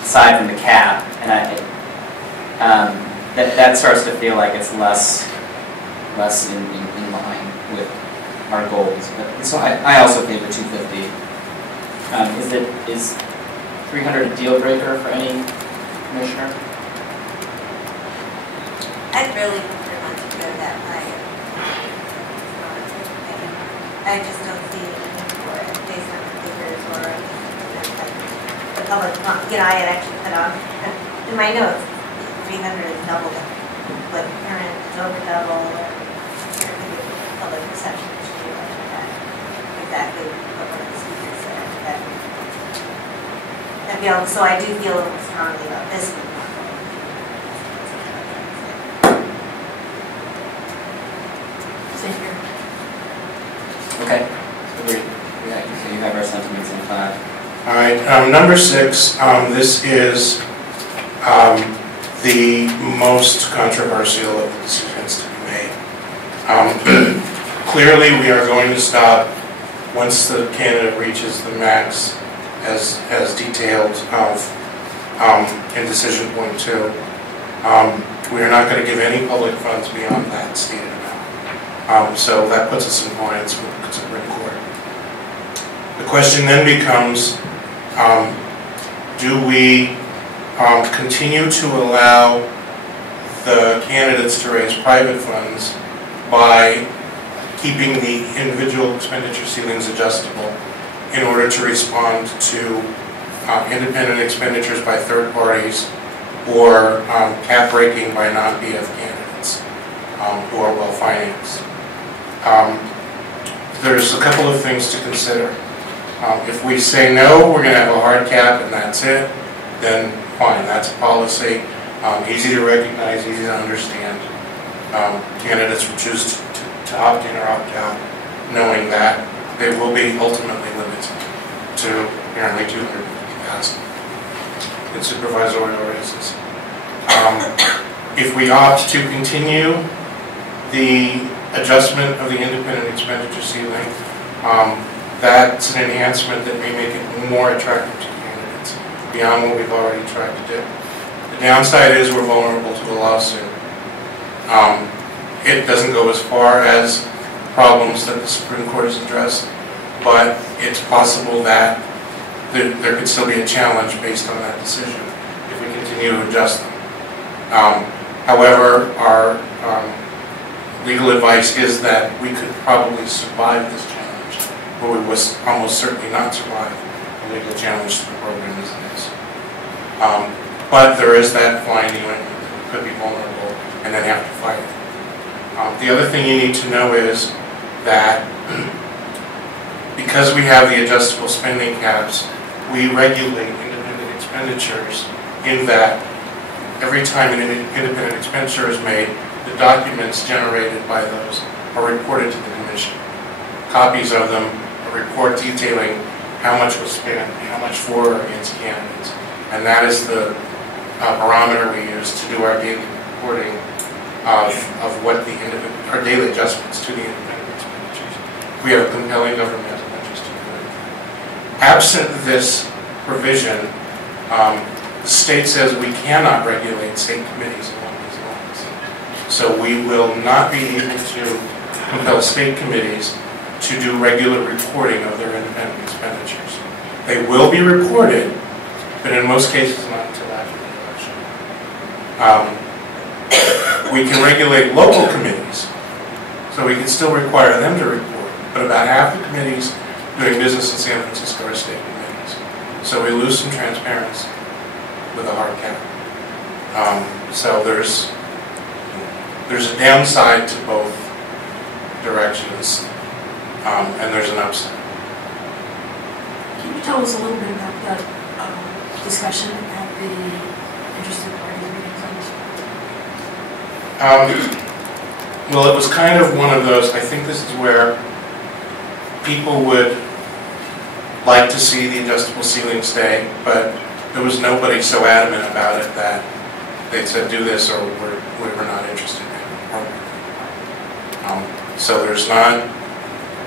aside from the cap. And that starts to feel like it's less in line with our goals. But, so I also favor 250. Is 300 a deal breaker for any commissioner? I'd really prefer not to go that high. I just don't see a need for it based on the figures or the public. I had actually put on in my notes 300 is double what current is over double or public perception should be like that. Exactly what one of the speakers said. So I do feel a little strongly about this one. Okay. So you have our sentiments in 5. All right, number 6, this is the most controversial of the decisions to be made. Clearly, we are going to stop once the candidate reaches the max as detailed in decision point 2. We are not going to give any public funds beyond that stated amount. So that puts us in compliance with the Supreme Court. The question then becomes, do we continue to allow the candidates to raise private funds by keeping the individual expenditure ceilings adjustable in order to respond to independent expenditures by third parties or cap breaking by non-PF candidates who are well financed? There's a couple of things to consider. If we say no, we're going to have a hard cap and that's it, then fine, that's a policy. Easy to recognize, easy to understand. Candidates will choose to opt in or opt out, knowing that they will be ultimately limited to apparently 250,000 in supervisorial races. If we opt to continue the adjustment of the independent expenditure ceiling, that's an enhancement that may make it more attractive to candidates beyond what we've already tried to do. The downside is we're vulnerable to a lawsuit. It doesn't go as far as problems that the Supreme Court has addressed, but it's possible that there could still be a challenge based on that decision if we continue to adjust them. However, our legal advice is that we could probably survive this challenge, but we will almost certainly not survive a legal challenge to the program as it is. But there is that flying unit that could be vulnerable and then have to fight it. The other thing you need to know is that because we have the adjustable spending caps, we regulate independent expenditures in that every time an independent expenditure is made, the documents generated by those are reported to the Commission. Copies of them, a report detailing how much was spent, how much for or against candidates. And that is the barometer we use to do our daily reporting of what our daily adjustments to the independent we have a compelling governmental interest in doing it. Absent this provision, the state says we cannot regulate state committees along these lines. So we will not be able to compel state committees to do regular reporting of their independent expenditures. They will be reported, but in most cases not until after the election. We can regulate local committees, so we can still require them to report, but about half the committees doing business in San Francisco are state committees. So we lose some transparency with a hard cap. So there's a downside to both directions, and there's an upside. Can you tell us a little bit about that discussion at the interested party meetings on this? Well, it was kind of one of those, I think this is where people would like to see the adjustable ceiling stay, but there was nobody so adamant about it that they said do this or we're not interested in it. So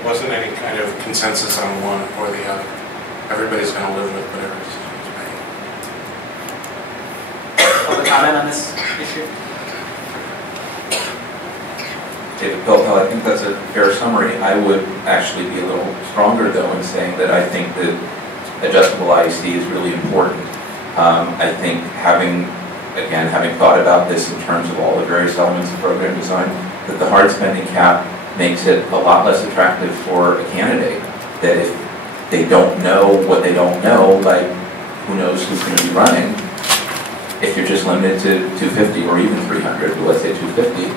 wasn't any kind of consensus on one or the other. Everybody's going to live with whatever decision is made. Public comment on this issue? David Pilpel, I think that's a fair summary. I would actually be a little stronger, though, in saying that I think that adjustable IEC is really important. I think having thought about this in terms of all the various elements of program design, that the hard spending cap makes it a lot less attractive for a candidate. That if they don't know what they don't know, like who knows who's going to be running, if you're just limited to 250 or even 300, but let's say 250,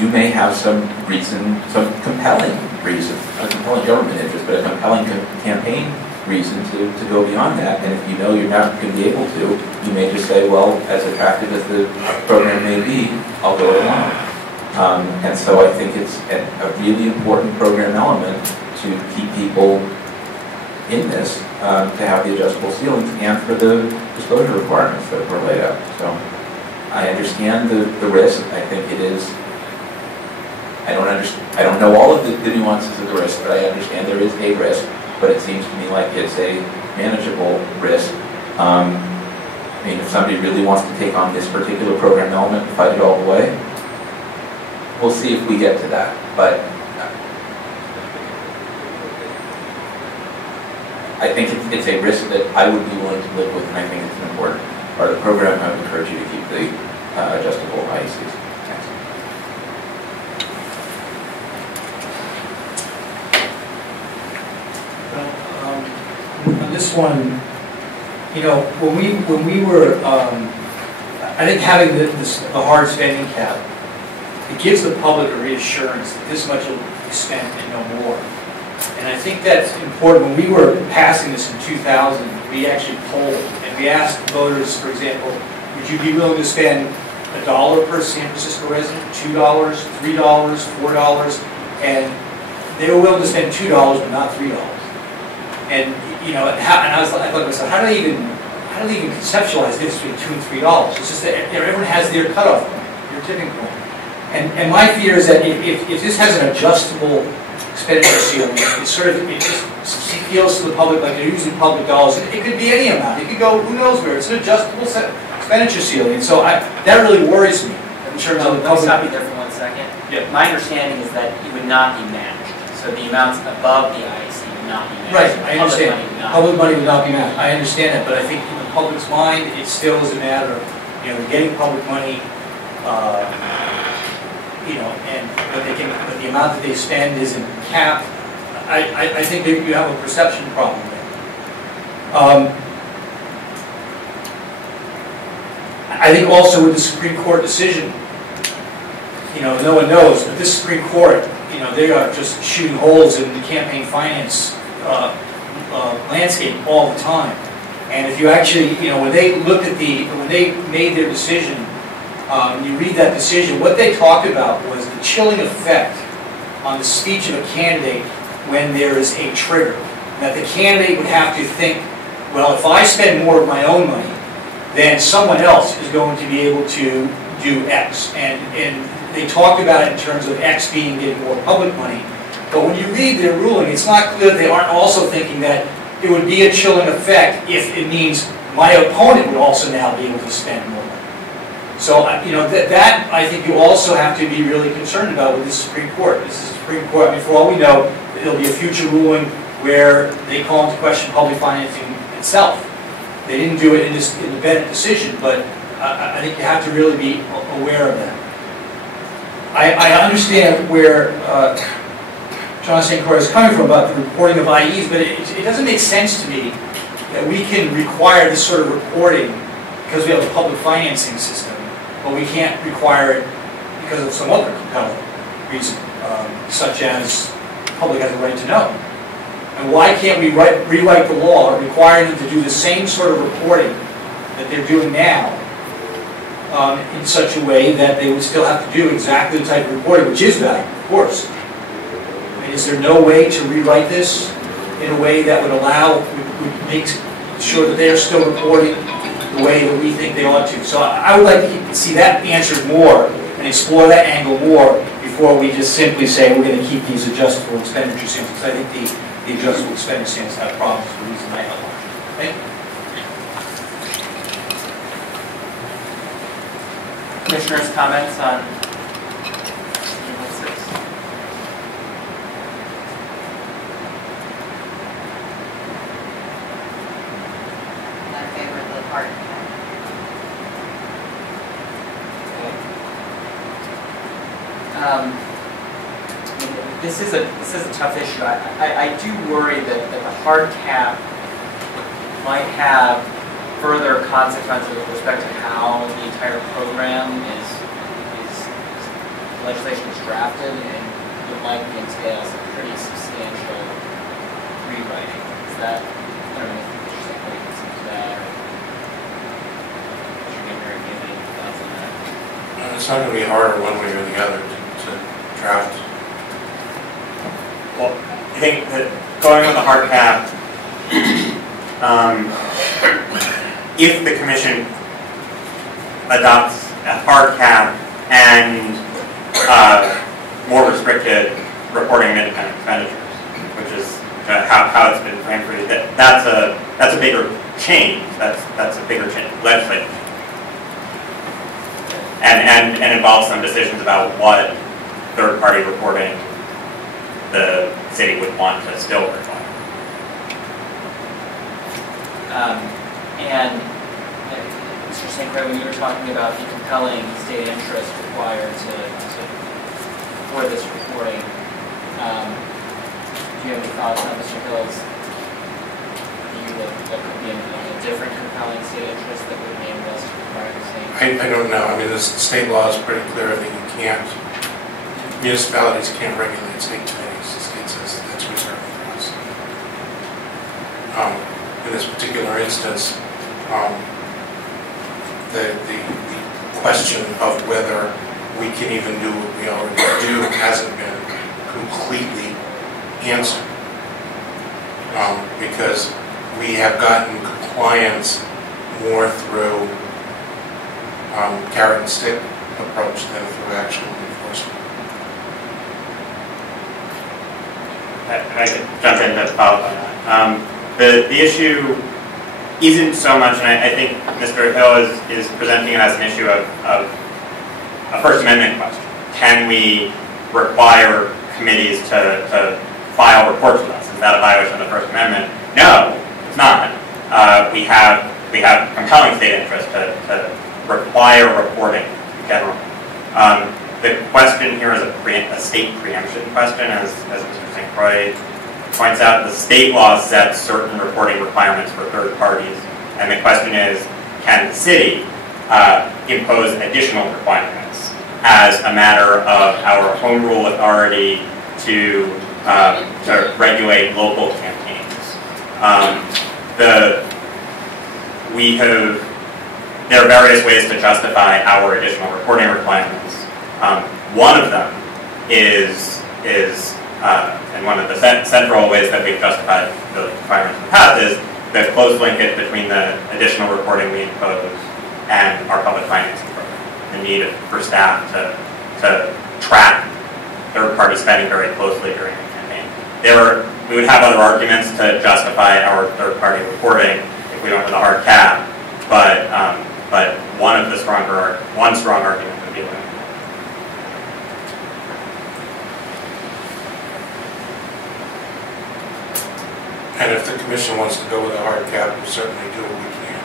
you may have some reason, some compelling reason, a compelling government interest, but a compelling campaign reason to go beyond that. And if you know you're not going to be able to, you may just say, well, as attractive as the program may be, I'll go along. And so I think it's a really important program element to keep people in this, to have the adjustable ceilings and for the disclosure requirements that were laid out. So I understand the risk. I think it is. I don't know all of the nuances of the risk, but I understand there is a risk. But it seems to me like it's a manageable risk. I mean, if somebody really wants to take on this particular program element and fight it all the way, we'll see if we get to that. But I think it's a risk that I would be willing to live with, and I think it's an important part of the program. I would encourage you to keep the adjustable IECs. On this one, you know, when we were, I think having the hard spending cap, it gives the public a reassurance that this much will be spent and no more. And I think that's important. When we were passing this in 2000, we actually polled and we asked voters, for example, would you be willing to spend $1 per San Francisco resident, $2, $3, $4, and they were willing to spend $2 but not $3. And you know, I thought to myself, how do they even conceptualize this between $2 and $3? It's just that everyone has their cutoff point, their tipping point. And my fear is that if this has an adjustable expenditure ceiling, it just feels to the public like they're using public dollars. It could be any amount. It could go who knows where. It's an adjustable expenditure ceiling, and so that really worries me in terms of the public. Let me stop you there for 1 second. Yeah. My understanding is that it would not be matched. So the amounts above the IEC would not be matched. Right, I understand. Public money would not Public money would not be matched. I understand that, but I think in the public's mind, it still is a matter of, you know, getting public money, you know, but the amount that they spend isn't capped. I think that you have a perception problem there. I think also with the Supreme Court decision, you know, no one knows, but this Supreme Court, you know, they are just shooting holes in the campaign finance landscape all the time. And if you actually, you know, when they made their decision, you read that decision, what they talked about was the chilling effect on the speech of a candidate when there is a trigger. That the candidate would have to think, well, if I spend more of my own money, then someone else is going to be able to do X. And they talked about it in terms of X getting more public money. But when you read their ruling, it's not clear that they aren't also thinking that it would be a chilling effect if it means my opponent would also now be able to spend more money. So, you know, that I think you also have to be really concerned about with the Supreme Court. This is the Supreme Court. I mean, for all we know, there'll be a future ruling where they call into question public financing itself. They didn't do it in the Bennett decision, but I think you have to really be aware of that. I understand where John St. Croix is coming from about the reporting of IEs, but it doesn't make sense to me that we can require this sort of reporting because we have a public financing system, but we can't require it because of some other compelling reason, such as the public has a right to know. And why can't we rewrite the law requiring them to do the same sort of reporting that they're doing now in such a way that they would still have to do exactly the type of reporting, which is valuable, of course. I mean, is there no way to rewrite this in a way that would allow, would make sure that they're still reporting the way that we think they ought to? So I would like to see that answered more and explore that angle more before we just simply say we're going to keep these adjustable expenditure standards, because I think the adjustable expenditure standards have problems for the reason I outlined. Thank you. Commissioners' comments on I favor the hard cap. This is a tough issue. I do worry that the hard cap might have further consequences with respect to how the entire program is legislation is drafted, and it likely entail some pretty substantial rewriting. Is that, I don't know if you're saying what you can see to that, or should get very give any thoughts on that? It's not going to be harder one way or the other to draft. Well, I think that going with the hard cap, if the commission adopts a hard cap and more restricted reporting of independent expenditures, which is how it's been framed for you, that's a bigger change. That's a bigger change legislation, and involves some decisions about what third-party reporting the city would want to still require. And Mr. St. Croix, when you were talking about the compelling state interest required for this reporting, do you have any thoughts on Mr. Hill's view that there could be a different compelling state interest that would enable us to require the same? I don't know. I mean, the state law is pretty clear that you can't, municipalities can't regulate state committees. The state says that's reserved for us. In this particular instance, the question of whether we can even do what we already do hasn't been completely answered. Because we have gotten compliance more through carrot and stick approach than through actual enforcement. I can jump in to follow up on that. The issue isn't so much, and I think Mr. Hill is presenting it as an issue of a First Amendment question. Can we require committees to file reports with us? Is that a violation of the First Amendment? No, it's not. We have compelling state interest to require reporting in general. The question here is a state preemption question, as Mr. St. Croix points out. The state law sets certain reporting requirements for third parties, and the question is, can the city impose additional requirements as a matter of our home rule authority to regulate local campaigns? There are various ways to justify our additional reporting requirements. One of them is and one of the central ways that we've justified the requirements in the past is the close linkage between the additional reporting we impose and our public financing program. The need for staff to track third-party spending very closely during the campaign. we would have other arguments to justify our third-party reporting if we went with a hard cap, but one strong argument would be that. And if the commission wants to go with a hard cap, we'll certainly do what we can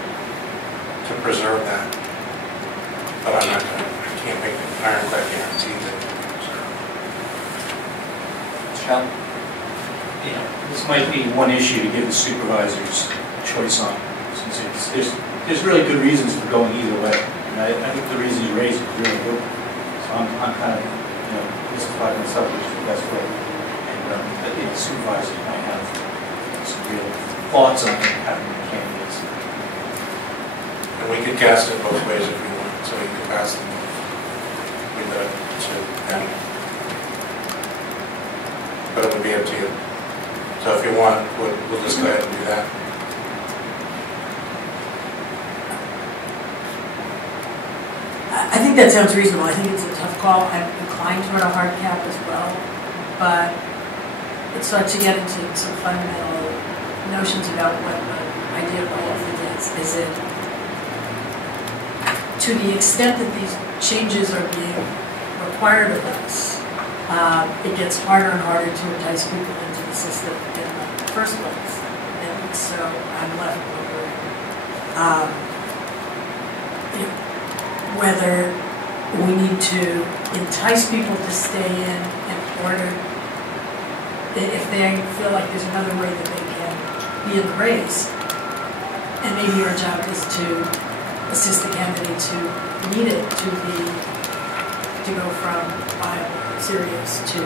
to preserve that. But I can't make an ironclad guarantee that it will be preserved. Michelle? This might be one issue to give the supervisors choice on, since there's really good reasons for going either way. And I think the reason you raised is really good. So I'm kind of, mystified myself, which is the best way. And I think the supervisors might have some real thoughts on having the candidates. And we could cast it both ways if we want, so you could pass them with the to them. But it would be up to you. So if you want, we'll just go ahead and do that. I think that sounds reasonable. I think it's a tough call. I'm inclined toward a hard cap as well, but it starts to get into some fundamental notions about what the idea of benefit is. Is it, to the extent that these changes are being required of us, it gets harder and harder to entice people into the system in the first place. And so I'm left wondering whether we need to entice people to stay in order, if they feel like there's another way that they can be in the race. And maybe our job is to assist the candidates who need it to go from viable, serious to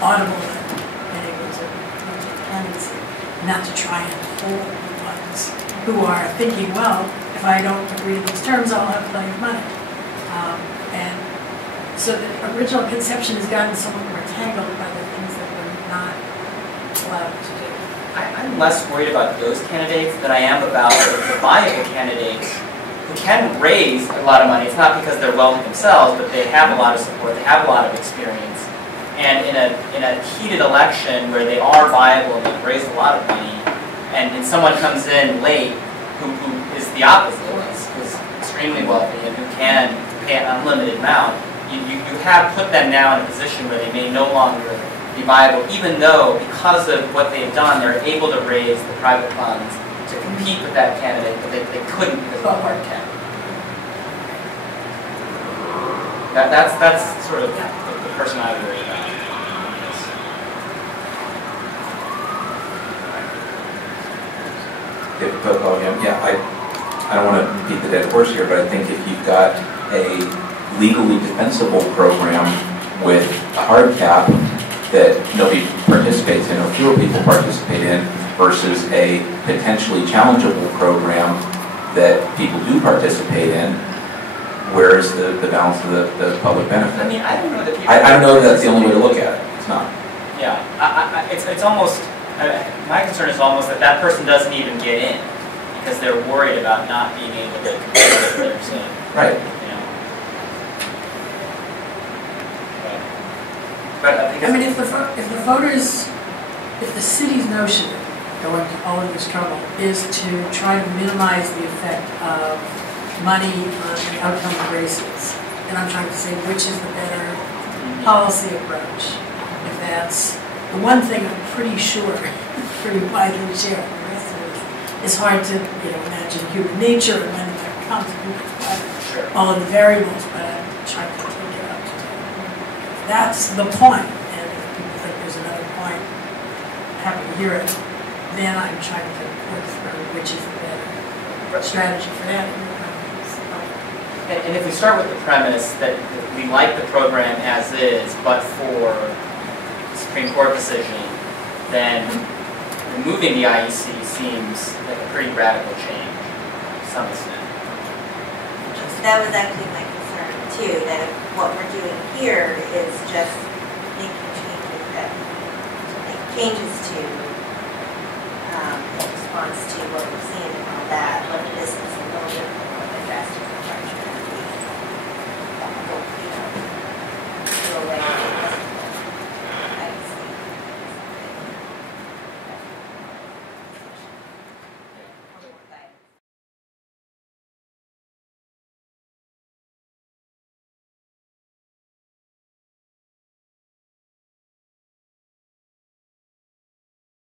audible and able to reach the candidacy, not to try and hold the ones who are thinking, well, if I don't agree to these terms, I'll have plenty of money. And so the original conception has gotten somewhat more tangled by the things that we're not allowed to do. I'm less worried about those candidates than I am about the viable candidates who can raise a lot of money. It's not because they're wealthy themselves, but they have a lot of support, they have a lot of experience. And in a heated election where they are viable and they've raised a lot of money, and someone comes in late who is the opposite, who's extremely wealthy and who can pay an unlimited amount, you have put them now in a position where they may no longer be viable, even though, because of what they've done, they're able to raise the private funds to compete with that candidate, but they couldn't because of the hard cap. That's sort of the person I worry about. I don't want to beat the dead horse here, but I think if you've got a legally defensible program with a hard cap that nobody participates in or fewer people participate in versus a potentially challengeable program that people do participate in, where is the balance of the public benefit? I mean, I don't know that people... I don't know if that's the only way to look at it. It's not. Yeah, it's almost... my concern is almost that person doesn't even get in because they're worried about not being able to compete with others. Right. But I mean, if the voters, if the city's notion going to all of this trouble is to try to minimize the effect of money on the outcome of races, and I'm trying to say which is the better policy approach. If that's the one thing I'm pretty sure, pretty widely shared, the rest of it is hard to imagine human nature and when it comes to all of the variables, but I'm trying to take it up to that's the point, and if people think there's another point, happy to hear it, then I'm trying to work through which is the better strategy for that. And if we start with the premise that we like the program as is, but for the Supreme Court decision, then removing the IEC seems like a pretty radical change to some extent. That was actually my concern too, that what we're doing here is just making changes to in response to what we've seen and all that, but it is a little bit